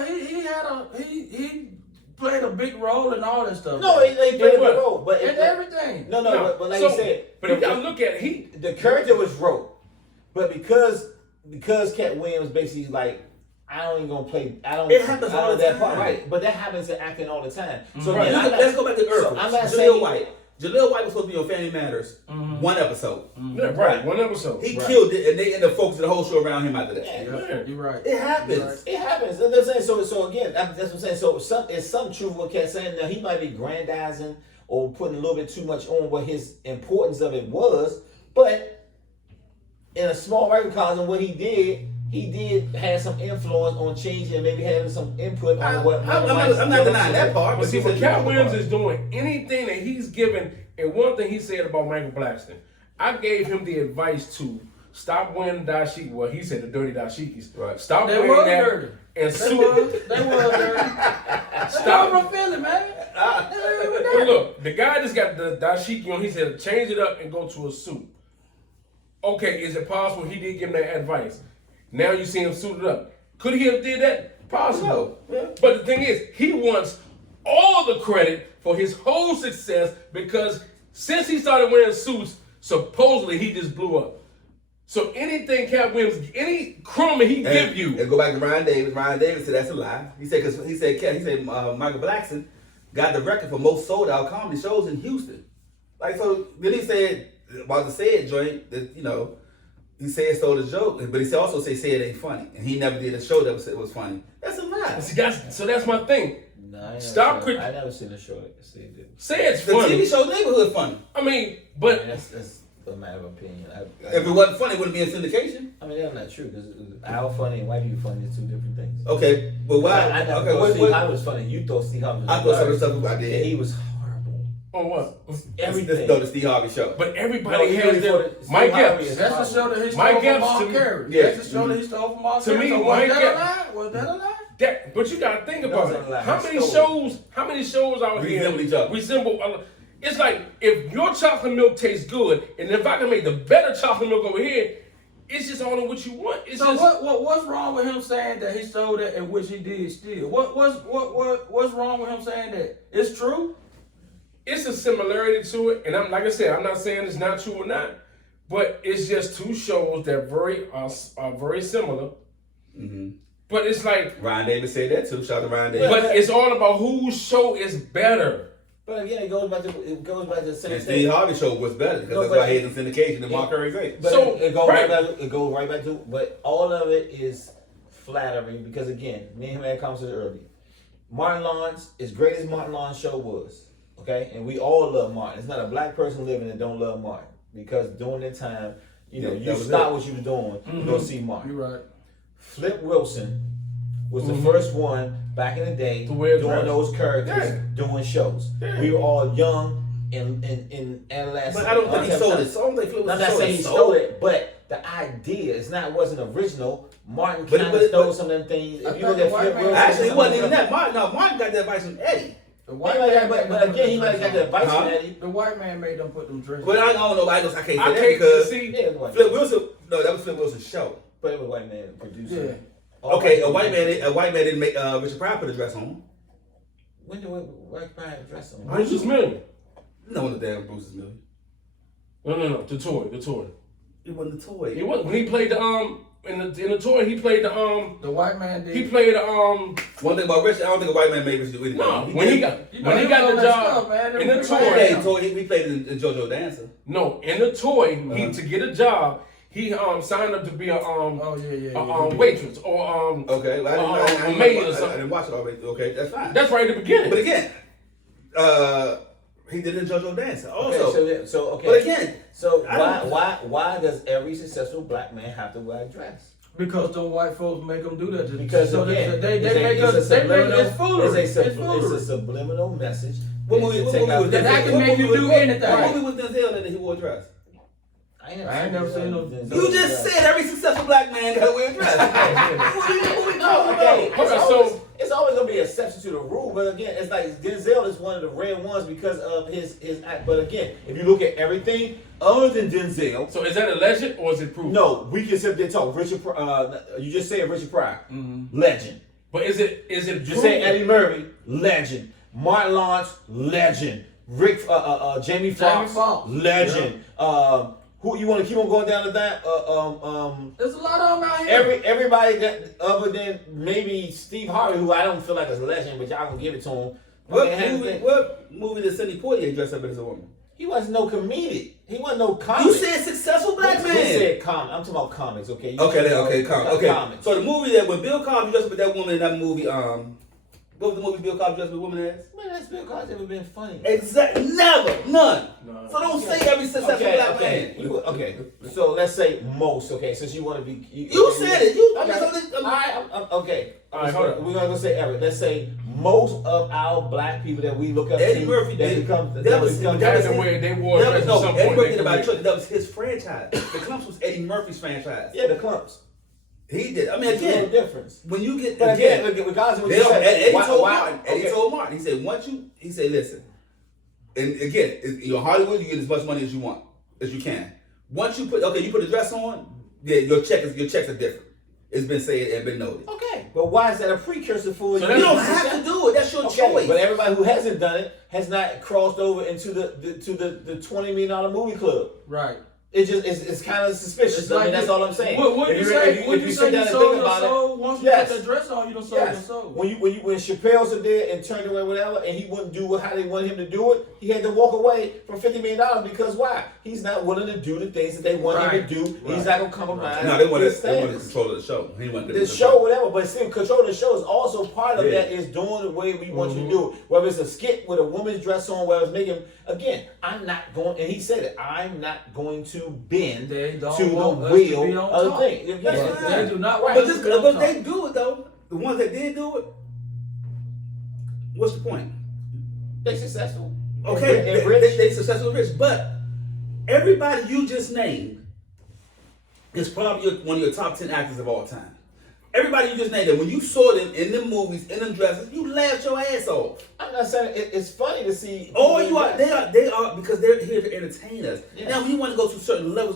But he played a big role in all that stuff. No, he played a big role, but in everything. No. But like you said, but you gotta look at it. The character was wrote, but because Katt Williams basically like, I don't even gonna play. I don't. It happens all the time, part, right? But that happens in acting all the time. So let's go back to Earth. So I'm not Jaleel White. Jaleel White was supposed to be on Family Matters, one episode. Yeah, right, one episode. He killed it, and they ended up focusing the whole show around him after that. Yeah, you're right. It happens. It happens. And they're saying so again. That's what I'm saying. So it's some truth what Katt's saying. Now he might be grandizing or putting a little bit too much on what his importance of it was, but in a small microcosm, what he did have some influence on changing and maybe having some input on what. I'm not denying that part. But see, what Katt Williams is doing, anything that he's given, and one thing he said about Michael Blackston, I gave him the advice to stop wearing dashiki. Well, he said the dirty dashikis. Right. Stop wearing that. Dirty. And they was dirty. Stop from Philly, man. But look, the guy just got the dashiki on. He said change it up and go to a suit. Okay, is it possible he did give him that advice? Now you see him suited up. Could he have did that? Possible. Yeah. But the thing is, he wants all the credit for his whole success because since he started wearing suits, supposedly he just blew up. So anything Katt Williams, any crumb he give you. And go back to Ryan Davis. Ryan Davis said that's a lie. He said Michael Blackson got the record for most sold out comedy shows in Houston. Like, so then he said about the Said joint that, you know, he said stole the joke, but he also said it ain't funny, and he never did a show that was funny. That's a lie. So that's my thing. No, Stop. I never seen a show that say it's the funny. TV show Neighborhood funny. I mean, but that's a matter of opinion. If it wasn't funny, it wouldn't be in syndication. I mean, that's not true because our funny and white people funny is two different things. Okay, but why? I thought Steve Harvey was funny. You thought Steve Harvey was I thought some of the stuff I did. He was horrible. On what? Everything. The Steve Harvey show. But No, everybody he has really their. put it- Mike Steve Harvey Epps. is- That's the show that he stole Mike from Epps Mark to me- Carey. Yeah. That's the show that he stole from Mark To Carey. me, So was Mike that a Epps- lie? Was that a lie? That, but you gotta think That about wasn't a lie. it. How He many stole shows? How many shows out here Resemble each other. resemble? It's like if your chocolate milk tastes good, and if I can make the better chocolate milk over here, it's just all in what you want. It's So just what's wrong with him saying that he stole that and which he did steal? What's wrong with him saying that? It's true. it's a similarity to it, and I'm like I said, I'm not saying it's not true or not, but it's just two shows that are very similar. Mm-hmm. But it's like, Ryan Davis said that too. Shout out to Ryan Davis. but it's all about whose show is better. But again, it goes back to the same And thing. Steve Harvey show was better because No, that's but- why he had some syndication and Mark Curry's ain't. But So, it goes right. it goes right back to, but all of it is flattering because again, me and him had a conversation earlier. Martin Lawrence, as great as Martin Lawrence show was, okay, and we all love Martin. It's not a black person living that don't love Martin because during that time, you know, Yeah, you that was stop it. what you were doing to go see Martin. You're right. Flip Wilson was the first one back in the day To wear a doing dress. those characters, Yeah. doing shows. Yeah. We were all young and adolescent. But I don't think he All stole that it. So I don't think Flip I'm was not sold saying it. he stole it, but the idea wasn't original. Martin But- kind of but- stole but- some of them things. I If you thought look the at white Flip man- Wilson, Actually, it some wasn't of even them- that. Martin got that advice from Eddie. The But again, he might have got the advice Huh? from Eddie. The white man made them put them dresses. But I don't know. I can't say I that can't because see. Yeah, it was white. Flip Wilson. No, that was Flip Wilson's show. But it was a white man producer. Yeah. All Okay, a white white man didn't make Richard Pryor put a dress on. When did white man dress him? Bruce's Million. No, the damn Bruce's Million. No, the toy. It wasn't the toy. He was when he played the in the toy. He played the The white man did. He played the One thing about Richard, I don't think a white man made Richard do anything. No, He when did- he got You know, when he he got was the on that job stuff, man. in the Them toy. people- Yeah, he played in JoJo Dancer. No, in the toy, Uh-huh. he to get a job, he signed up to be a Oh yeah. waitress or Okay, well, I a maid or I something. didn't watch it already. Okay, that's fine. That's right at the beginning. But again, he did it in JoJo Dancer also. Okay, But again, so I don't- why does every successful black man have to wear a dress? Because them white folks make them do that. Because so again, they it's make a us. They make subliminal- it's foolery. It's a subliminal message. what It's movie to was take out- that? That can make you do anything. What movie was Denzel in that he wore a dress? I ain't never seen no- You just said every successful black man got to wear a dress. What we No, talking okay. about? Okay, It's always gonna be an exception to the rule, but again, it's like Denzel is one of the rare ones because of his act. But again, if you look at everything other than Denzel, So is that a legend or is it proof? no, we can sit there and talk. You just said Richard Pryor, legend. But is it Just say Eddie Murphy, legend. Martin Lawrence, legend. Jamie Foxx, Foxx. legend. Who you want to keep on going down to that? There's a lot of them out here. Everybody that other than maybe Steve Harvey, who I don't feel like is a legend, but y'all gonna give it to him. What movie did Sidney Poitier dress up as a woman? He wasn't no comedic. He wasn't no comic. You said successful black You man. said comic. I'm talking about comics, okay? You Okay, said, okay. comics. So the movie that when Bill Cosby dressed up with that woman in that movie, what was the movie Bill Cosby dressed with a woman as? Man, that's Bill Cosby ever been funny. Exactly, never, none. No. So don't say every successful black man. Okay. So let's say most. Okay, since you want to be. You said it. You. Okay. I'm- All right. okay. All right, hold on. We're gonna say every. Let's say most of our black people that we look up Eddie to Murphy that did. become That was They had to wear. They wore a dress at no. some Eddie point. Murphy in did their about career. Chuck. That was his franchise. The Clumps was Eddie Murphy's franchise. Yeah, the clumps. He did. I mean, There's a little again, difference. when you get But again, regardless of what They you don't, said, Eddie why- told why- Martin. Eddie okay. told Martin. He said, he said, listen. And again, you're Hollywood. You get as much money as you want, as you can. Once you put a dress on, yeah, your checks are different. It's been said and been noted. Okay, but why is that a precursor for So you? You don't have to do it. That's your choice. But everybody who hasn't done it has not crossed over into the $20 million movie club. Right. It's kind of suspicious. I mean, that's all I'm saying. What If you you- say? if you- What if you you say? sit You down and sold think your about it, soul. Once you yes. put that dress on, you don't sold your Yes. soul. When Chappelle stood there and turned away whatever, and he wouldn't do how they wanted him to do it, he had to walk away from $50 million because why? He's not willing to do the things that they want him to do. Right. He's not gonna compromise. No, they wanted his standards. control of the show. He wanted The show, whatever, but still control of the show is also part of Yeah. that is doing the way we want you to do it. Whether it's a skit with a woman's dress on, whether it's making, again, I'm not going, and he said it, I'm not going to bend They don't to the want us to be wheel on of the top. thing. That's Yes. fine. They do not Right. want But us to be on top. they do it though. The ones that did do it. What's the point? They successful. Okay, And rich. they successful and rich, but everybody you just named is probably one of your top 10 actors of all time. Everybody you just named them, when you saw them in them movies, in them dresses, you laughed your ass off. I'm not saying it's funny to see. Oh, they are because they're here to entertain us. Yeah. Now, when you want to go to certain levels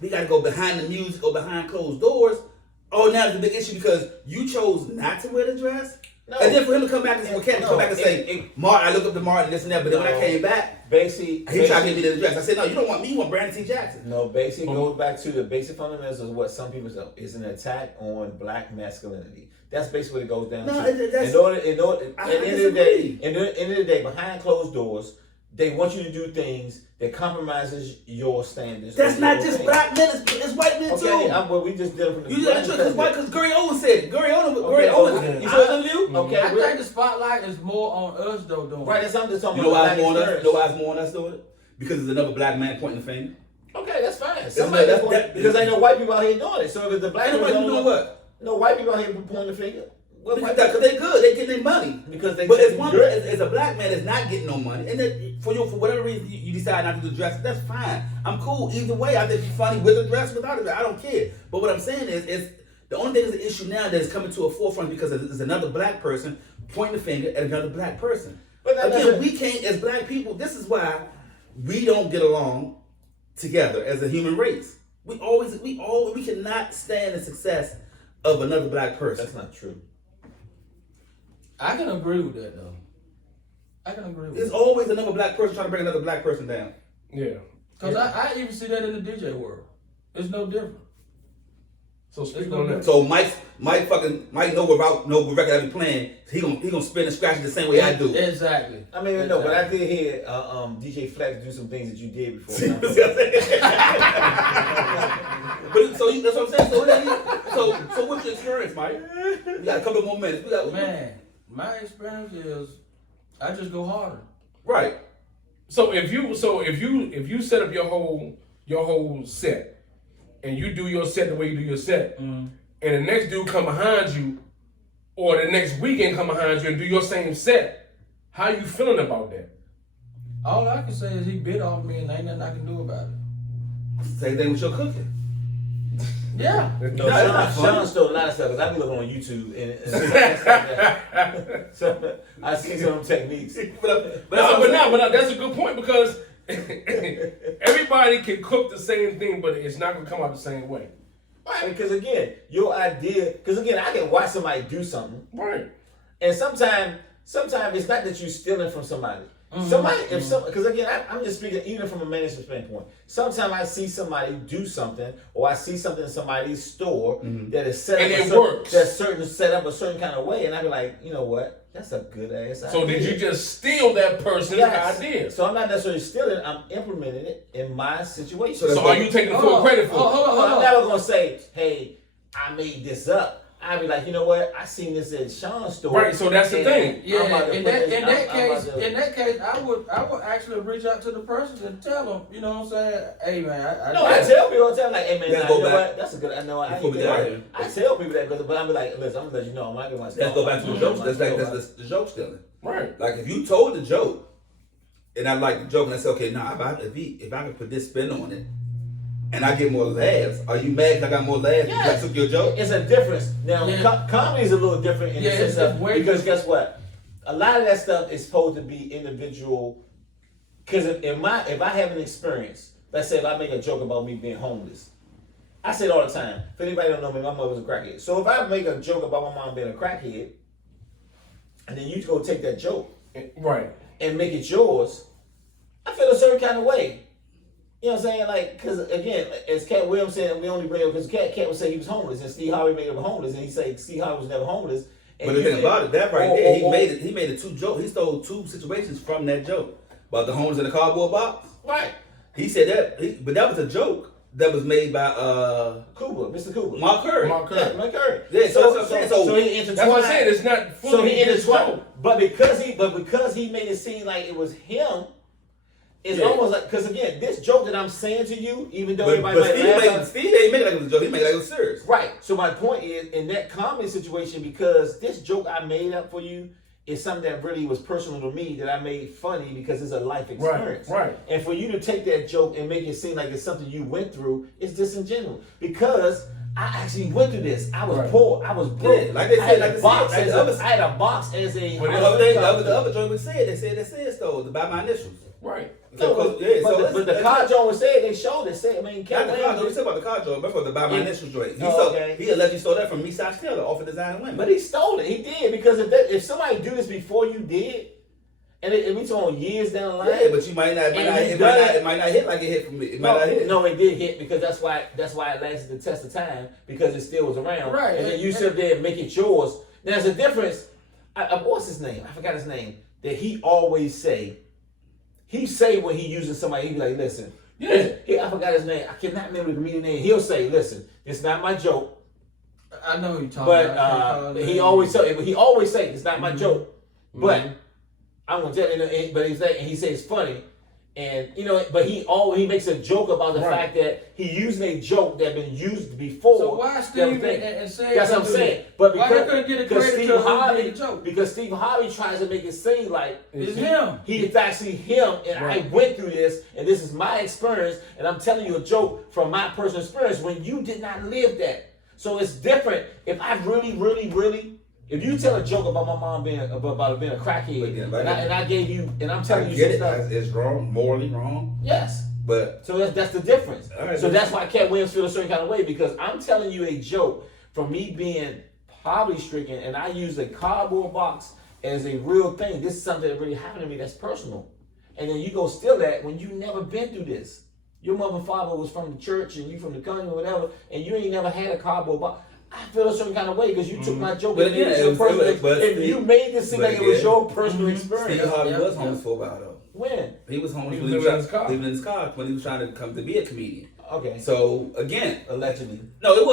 we got to go behind the music or behind closed doors. Oh, now it's a big issue because you chose not to wear the dress. No. And then for him to come back and say, Martin, I looked up to Martin, this and that, but then when I came back, he tried to give me the dress. I said, no, you don't want me, you want Brandon T. Jackson. No, basically goes back to the basic fundamentals of what some people say is an attack on black masculinity. That's basically what it goes down to. At the end of the day, behind closed doors, they want you to do things that compromises your standards. That's not just black men, it's white men too. Okay, well, we just did it from the because Gary Owens said it. Gary Owens, you saw the interview? Okay, I think the spotlight is more on us though, doing right, that's something talking You know about. why it's more on us doing it? Because there's another black man pointing the finger. Okay, that's fine. Because ain't no white people out here doing it. So if it's the black Ain't nobody doing what? No white people out here pointing the finger. Because they good, they getting their money. Because they. But as a black man that's not getting no money, and then for whatever reason you decide not to do the dress, that's fine. I'm cool either way. I think it's funny with a dress, without a dress. I don't care. But what I'm saying is the only thing is the issue now that is coming to a forefront because there's another black person pointing the finger at another black person. But again, we can't, as black people, this is why we don't get along together as a human race. We cannot stand the success of another black person. That's not true. I can agree with that though. I can agree with There's that. always another black person trying to bring another black person down. Yeah. Because I even see that in the DJ world. It's no different. So speak on that. So Mike know what record I be playing. He gonna spin and scratch it the same way I do. Exactly. I mean, no, but I did hear DJ Flex do some things that you did before. But that's what I'm saying. So what's your experience, Mike? We got a couple more minutes. Man, my experience is I just go harder. Right. So if you set up your whole set and you do your set the way you do your set, and the next dude come behind you, or the next weekend come behind you and do your same set, how you feeling about that? All I can say is he bit off me and ain't nothing I can do about it. Same thing with your cooking. Yeah. No, Sean stole a lot of stuff because I be looking on YouTube and so I see some techniques. But that's a good point because everybody can cook the same thing, but it's not gonna come out the same way. Right, because again, your idea. Because again, I can watch somebody do something, right? And sometimes it's not that you're stealing from somebody. Because again, I'm just speaking even from a management standpoint. Sometimes I see somebody do something, or I see something in somebody's store that is set up, and it works. That's set up a certain kind of way, and I be like, you know what? That's a good ass idea. So did you just steal that person's idea? So I'm not necessarily stealing it. I'm implementing it in my situation. So are you taking full credit for it? I'm never gonna say, hey, I made this up. I'd be like, you know what? I seen this at Sean's store. Right, so that's the thing. Yeah, in that case, I would actually reach out to the person and tell them, you know what I'm saying? Hey man, I tell people all the time, like, hey man, Let's you go know back. what? That's a good. I know. I Before we get out of here. tell people that, but I'm be like, listen, I'm gonna let you know. I'm not gonna Let's go back to the jokes. That's the joke stealing. Right. Like if you told the joke, and I like the joke, and I say, okay, now if I could put this spin on it, and I get more laughs, are you mad because I got more laughs because I took your joke? It's a difference. Now, comedy is a little different in the sense of because guess what? A lot of that stuff is supposed to be individual. Because if I have an experience, let's say if I make a joke about me being homeless, I say it all the time. If anybody don't know me, my mother was a crackhead. So if I make a joke about my mom being a crackhead, and then you go take that joke, right, and make it yours, I feel a certain kind of way. You know what I'm saying? Like, because again, as Katt Williams said, we only bring up because Katt would say he was homeless, and Steve Harvey made him homeless, and he said Steve Harvey was never homeless. But the thing about it, that right there, he made it two jokes. He stole two situations from that joke about the homeless in the cardboard box. Right. He said that, but that was a joke that was made by Mr. Cooper, Mark Curry. Mark Curry. Yeah, so that's what I'm saying. So he intertwined. That's what I'm saying. It's not fully So he intertwined. joke. But because he made it seem like it was him. It's almost like, because again, this joke that I'm saying to you, even though everybody might laugh, Steve ain't make it like it was a joke. He made it like it was serious. Right. So my point is, in that comedy situation, because this joke I made up for you is something that really was personal to me that I made funny because it's a life experience. Right. And for you to take that joke and make it seem like it's something you went through, it's disingenuous. Because I actually went through this. I was poor. I was broke. Yeah, like they said, I had a box as a. The other joint would say it. They said so by my initials. Right. No, but the car joint was said, they showed it. Said, I mean, Not the car joint. We said about the car joint, but for the by my initials joint. He allegedly stole that from me, South Taylor, off of Design Women. But he stole it. He did because if somebody do this before you did, and we talking years down the line. Yeah, but you might not. It might not hit like it hit for me. It might not hit. No, it did hit because that's why it lasted the test of time because it still was around. Right. And then you sit there and make it yours. Now, there's a difference. What's his name? I forgot his name. That he always say. He say when he using somebody, he be like, listen. Yeah. I forgot his name. I cannot remember the comedian name. He'll say, listen, it's not my joke. I know who you're talking about. But he always say it's not my joke. But I'm gonna tell you, but he says it's funny. And but he makes a joke about the fact that he using a joke that been used before. So why Steve and say that's what I'm saying. But why they couldn't get a credit to joke? Because Steve Harvey tries to make it seem like it's him. It's actually him, and I went through this, and this is my experience, and I'm telling you a joke from my personal experience when you did not live that. So it's different. If I really. If you tell a joke about my mom being a crackhead, and I gave you, and I'm telling you some stuff, it's wrong, morally wrong. Yes, but so that's the difference. Right, so that's why Katt Williams feel a certain kind of way because I'm telling you a joke from me being poverty stricken, and I use a cardboard box as a real thing. This is something that really happened to me that's personal, and then you go steal that when you never been through this. Your mother and father was from the church, and you from the country or whatever, and you ain't never had a cardboard box. I feel a certain kind of way because you took my joke and made it your personal experience. You made this seem like it was your personal experience. Steve Harvey was homeless for a while though. When? He was homeless living in his car when he was trying to come to be a comedian. Okay. So again, allegedly. No, he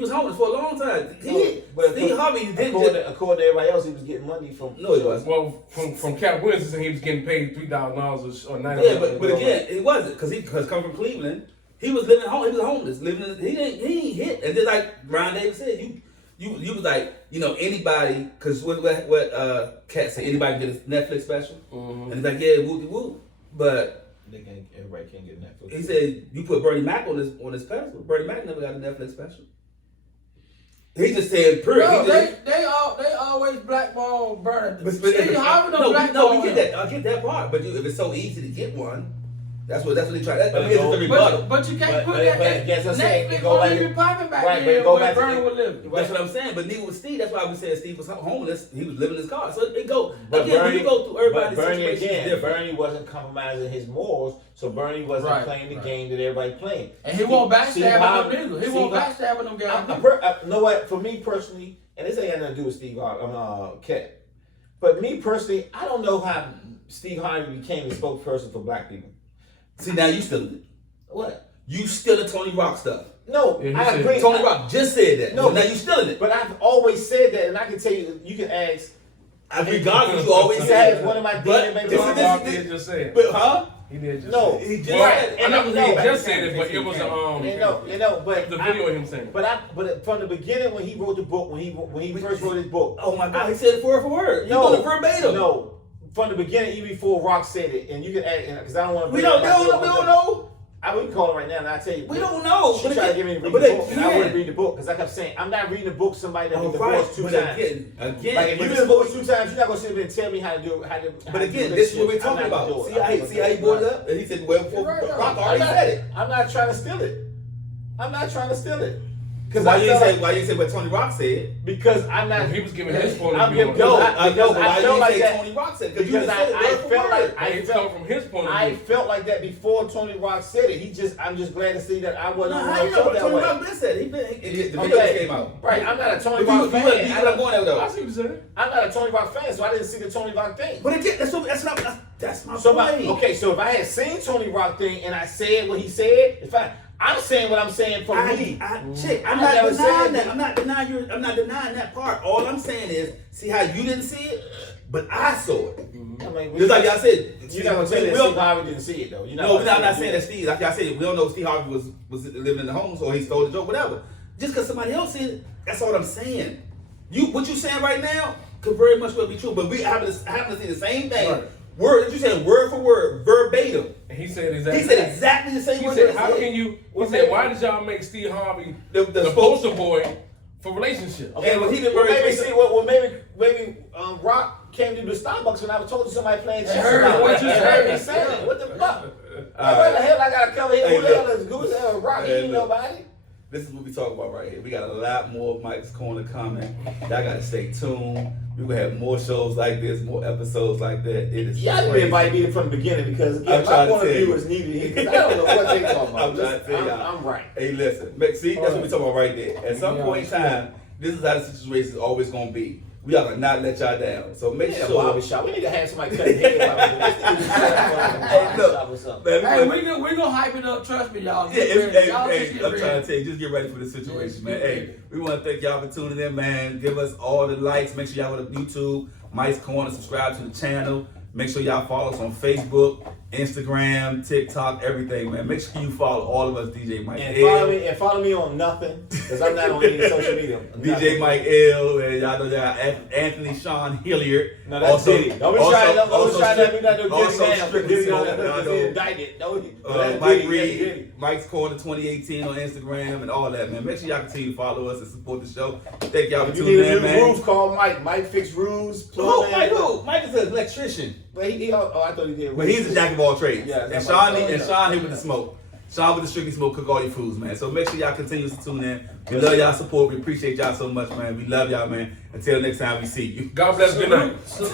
was homeless for a long time. Steve Harvey didn't. According to everybody else, he was getting money from. No, he wasn't. Well, from Katt Williams, he was getting paid $3,000 or $9,000. Yeah, but again, it wasn't because coming from Cleveland, he was living home. He was homeless, he ain't hit. And then like Brian Davis said, you was like, anybody, because what Katt said, anybody can get a Netflix special, and he's like, yeah, woo. But everybody can't get Netflix. He said you put Bernie Mac on his pedestal. Bernie Mac never got a Netflix special. He just said, no, they always blackball Bernie. Steve Harvey don't blackball him. We get that. I get that part. But if it's so easy to get one. That's what they try. But you can't put that. Netflix won't even popping back then when Bernie was living. That's what I'm saying. But neither was Steve. That's why we said Steve was homeless. He was living in his car. So it go again. When you go through everybody's situation, Bernie wasn't compromising his morals, so Bernie wasn't playing the game that everybody playing. And he won't backstab them neither. He won't backstab them guys. You know what? For me personally, and this ain't got nothing to do with Steve Katt, but me personally, I don't know how Steve Harvey became the spokesperson for black people. See, now you stealing it. What? You stealing Tony Rock stuff. No, I agree. Tony Rock just said that. No, now you stealing it. But I've always said that, and I can tell you, you can ask. Regardless, you always say it. One of my DNA baby just said. But he did just no, he just said it. I know he just said it, but it was but the video of him saying it. But from the beginning when he wrote the book, when he first wrote his book. Oh my God, he said it word for word. No, verbatim. No. From the beginning, even before Rock said it, and you can add, because I don't want to. We don't know. I would call it right now, and I tell you. We don't know. She tried to get me to read the book, and I wouldn't read the book because I kept saying, I'm not reading the book. Somebody that been divorced 2 times. Again, like if you've been divorced 2 times, you're not gonna sit there and tell me how to do it. But again, this is what we're talking about. See how he brought it up, and he said, "Well, Rock already said it." I'm not trying to steal it. Because why you say what Tony Rock said? Because I'm not. He was giving his point of view. I know, but why you say Tony Rock said? Because I felt from his point of view. I felt like that before Tony Rock said it. I'm just glad to see that I wasn't. No, how you know what Tony Rock said? The video came out. Right, I'm not a Tony Rock fan. I'm not going there though. I see what you're saying. I'm not a Tony Rock fan, so I didn't see the Tony Rock thing. But again, that's my point. Okay, so if I had seen Tony Rock thing and I said what he said, it's fine. I'm saying what I'm saying for me. I'm not denying that. I'm not denying that part. All I'm saying is, see how you didn't see it, but I saw it. I mean, just like y'all said, you're not gonna tell me that Steve Harvey didn't see it though. No, I'm not saying that Steve. Like y'all said, we don't know if Steve Harvey was living in the homes or he stole the joke, whatever. Just because somebody else said it, that's all I'm saying. What you saying right now? could very much well be true. But we happen to see the same thing. Right. Word, you said word for word, verbatim. And he said exactly. He said exactly the same He word. said, that "How can you?" He said, "Why did y'all make Steve Harvey the poster boy for relationships?" Okay, well, well, he did well, very maybe specific. see, well, maybe Rock came to the Starbucks when I was told to somebody playing chess. heard what you heard me said. say it. What the fuck? All What the right. hell I gotta come here? Hey, Who the hell is Rock? He Hey, ain't look. nobody. This is what we talk about right here. We got a lot more of Mike's Corner coming. Y'all gotta stay tuned. We will have more shows like this, more episodes like that. It is Y'all didn't crazy. invite me from the beginning because I'm again, trying my to point of tell view you. is needed here because I don't know what they talking about. I'm trying to tell y'all. I'm right. Hey, listen. See, that's what we talking about right there. At some point in time, this is how the situation is always gonna be. We are gonna not let y'all down. So make Yeah, sure. barbershop. We need to have somebody cut hair out. Hey, look, Barbershop or something. man, Hey, we gonna hype it up. Trust me, y'all. Yeah, Get ready. hey, Y'all hey, just get I'm ready. trying to tell you, just get ready for the situation, man. Get Hey, ready. we want to thank y'all for tuning in, man. Give us all the likes. Make sure y'all go to YouTube, Mike's Corner, subscribe to the channel. Make sure y'all follow us on Facebook, Instagram, TikTok, everything, man. Make sure you follow all of us, DJ Mike And follow me on nothing because I'm not on any social media. DJ Nothing. Mike L, and y'all know that Anthony Sean Hilliard. No, that's Diddy. Don't be trying to let me not do Diddy also now. Strictly Diddy Smoke, gonna y'all be know. indicted. No, Mike that's Diddy. Reed, That's Diddy. Mike's Corner 2018 on Instagram and all that, man. Make sure y'all continue to follow us and support the show. Thank y'all for If you tuning need a in, new man. roof, call Mike. Mike fix roofs, Who? plumbing. Mike who? Mike is an electrician. But I thought he did. But he's a jack of all trades. Yeah, and that's Sean, what I'm and saying. Sean here with the smoke. Sean with the Strictly Smoke, cook all your foods, man. So make sure y'all continue to tune in. We love y'all support. We appreciate y'all so much, man. We love y'all, man. Until next time we see you. God bless. Good night. Salute.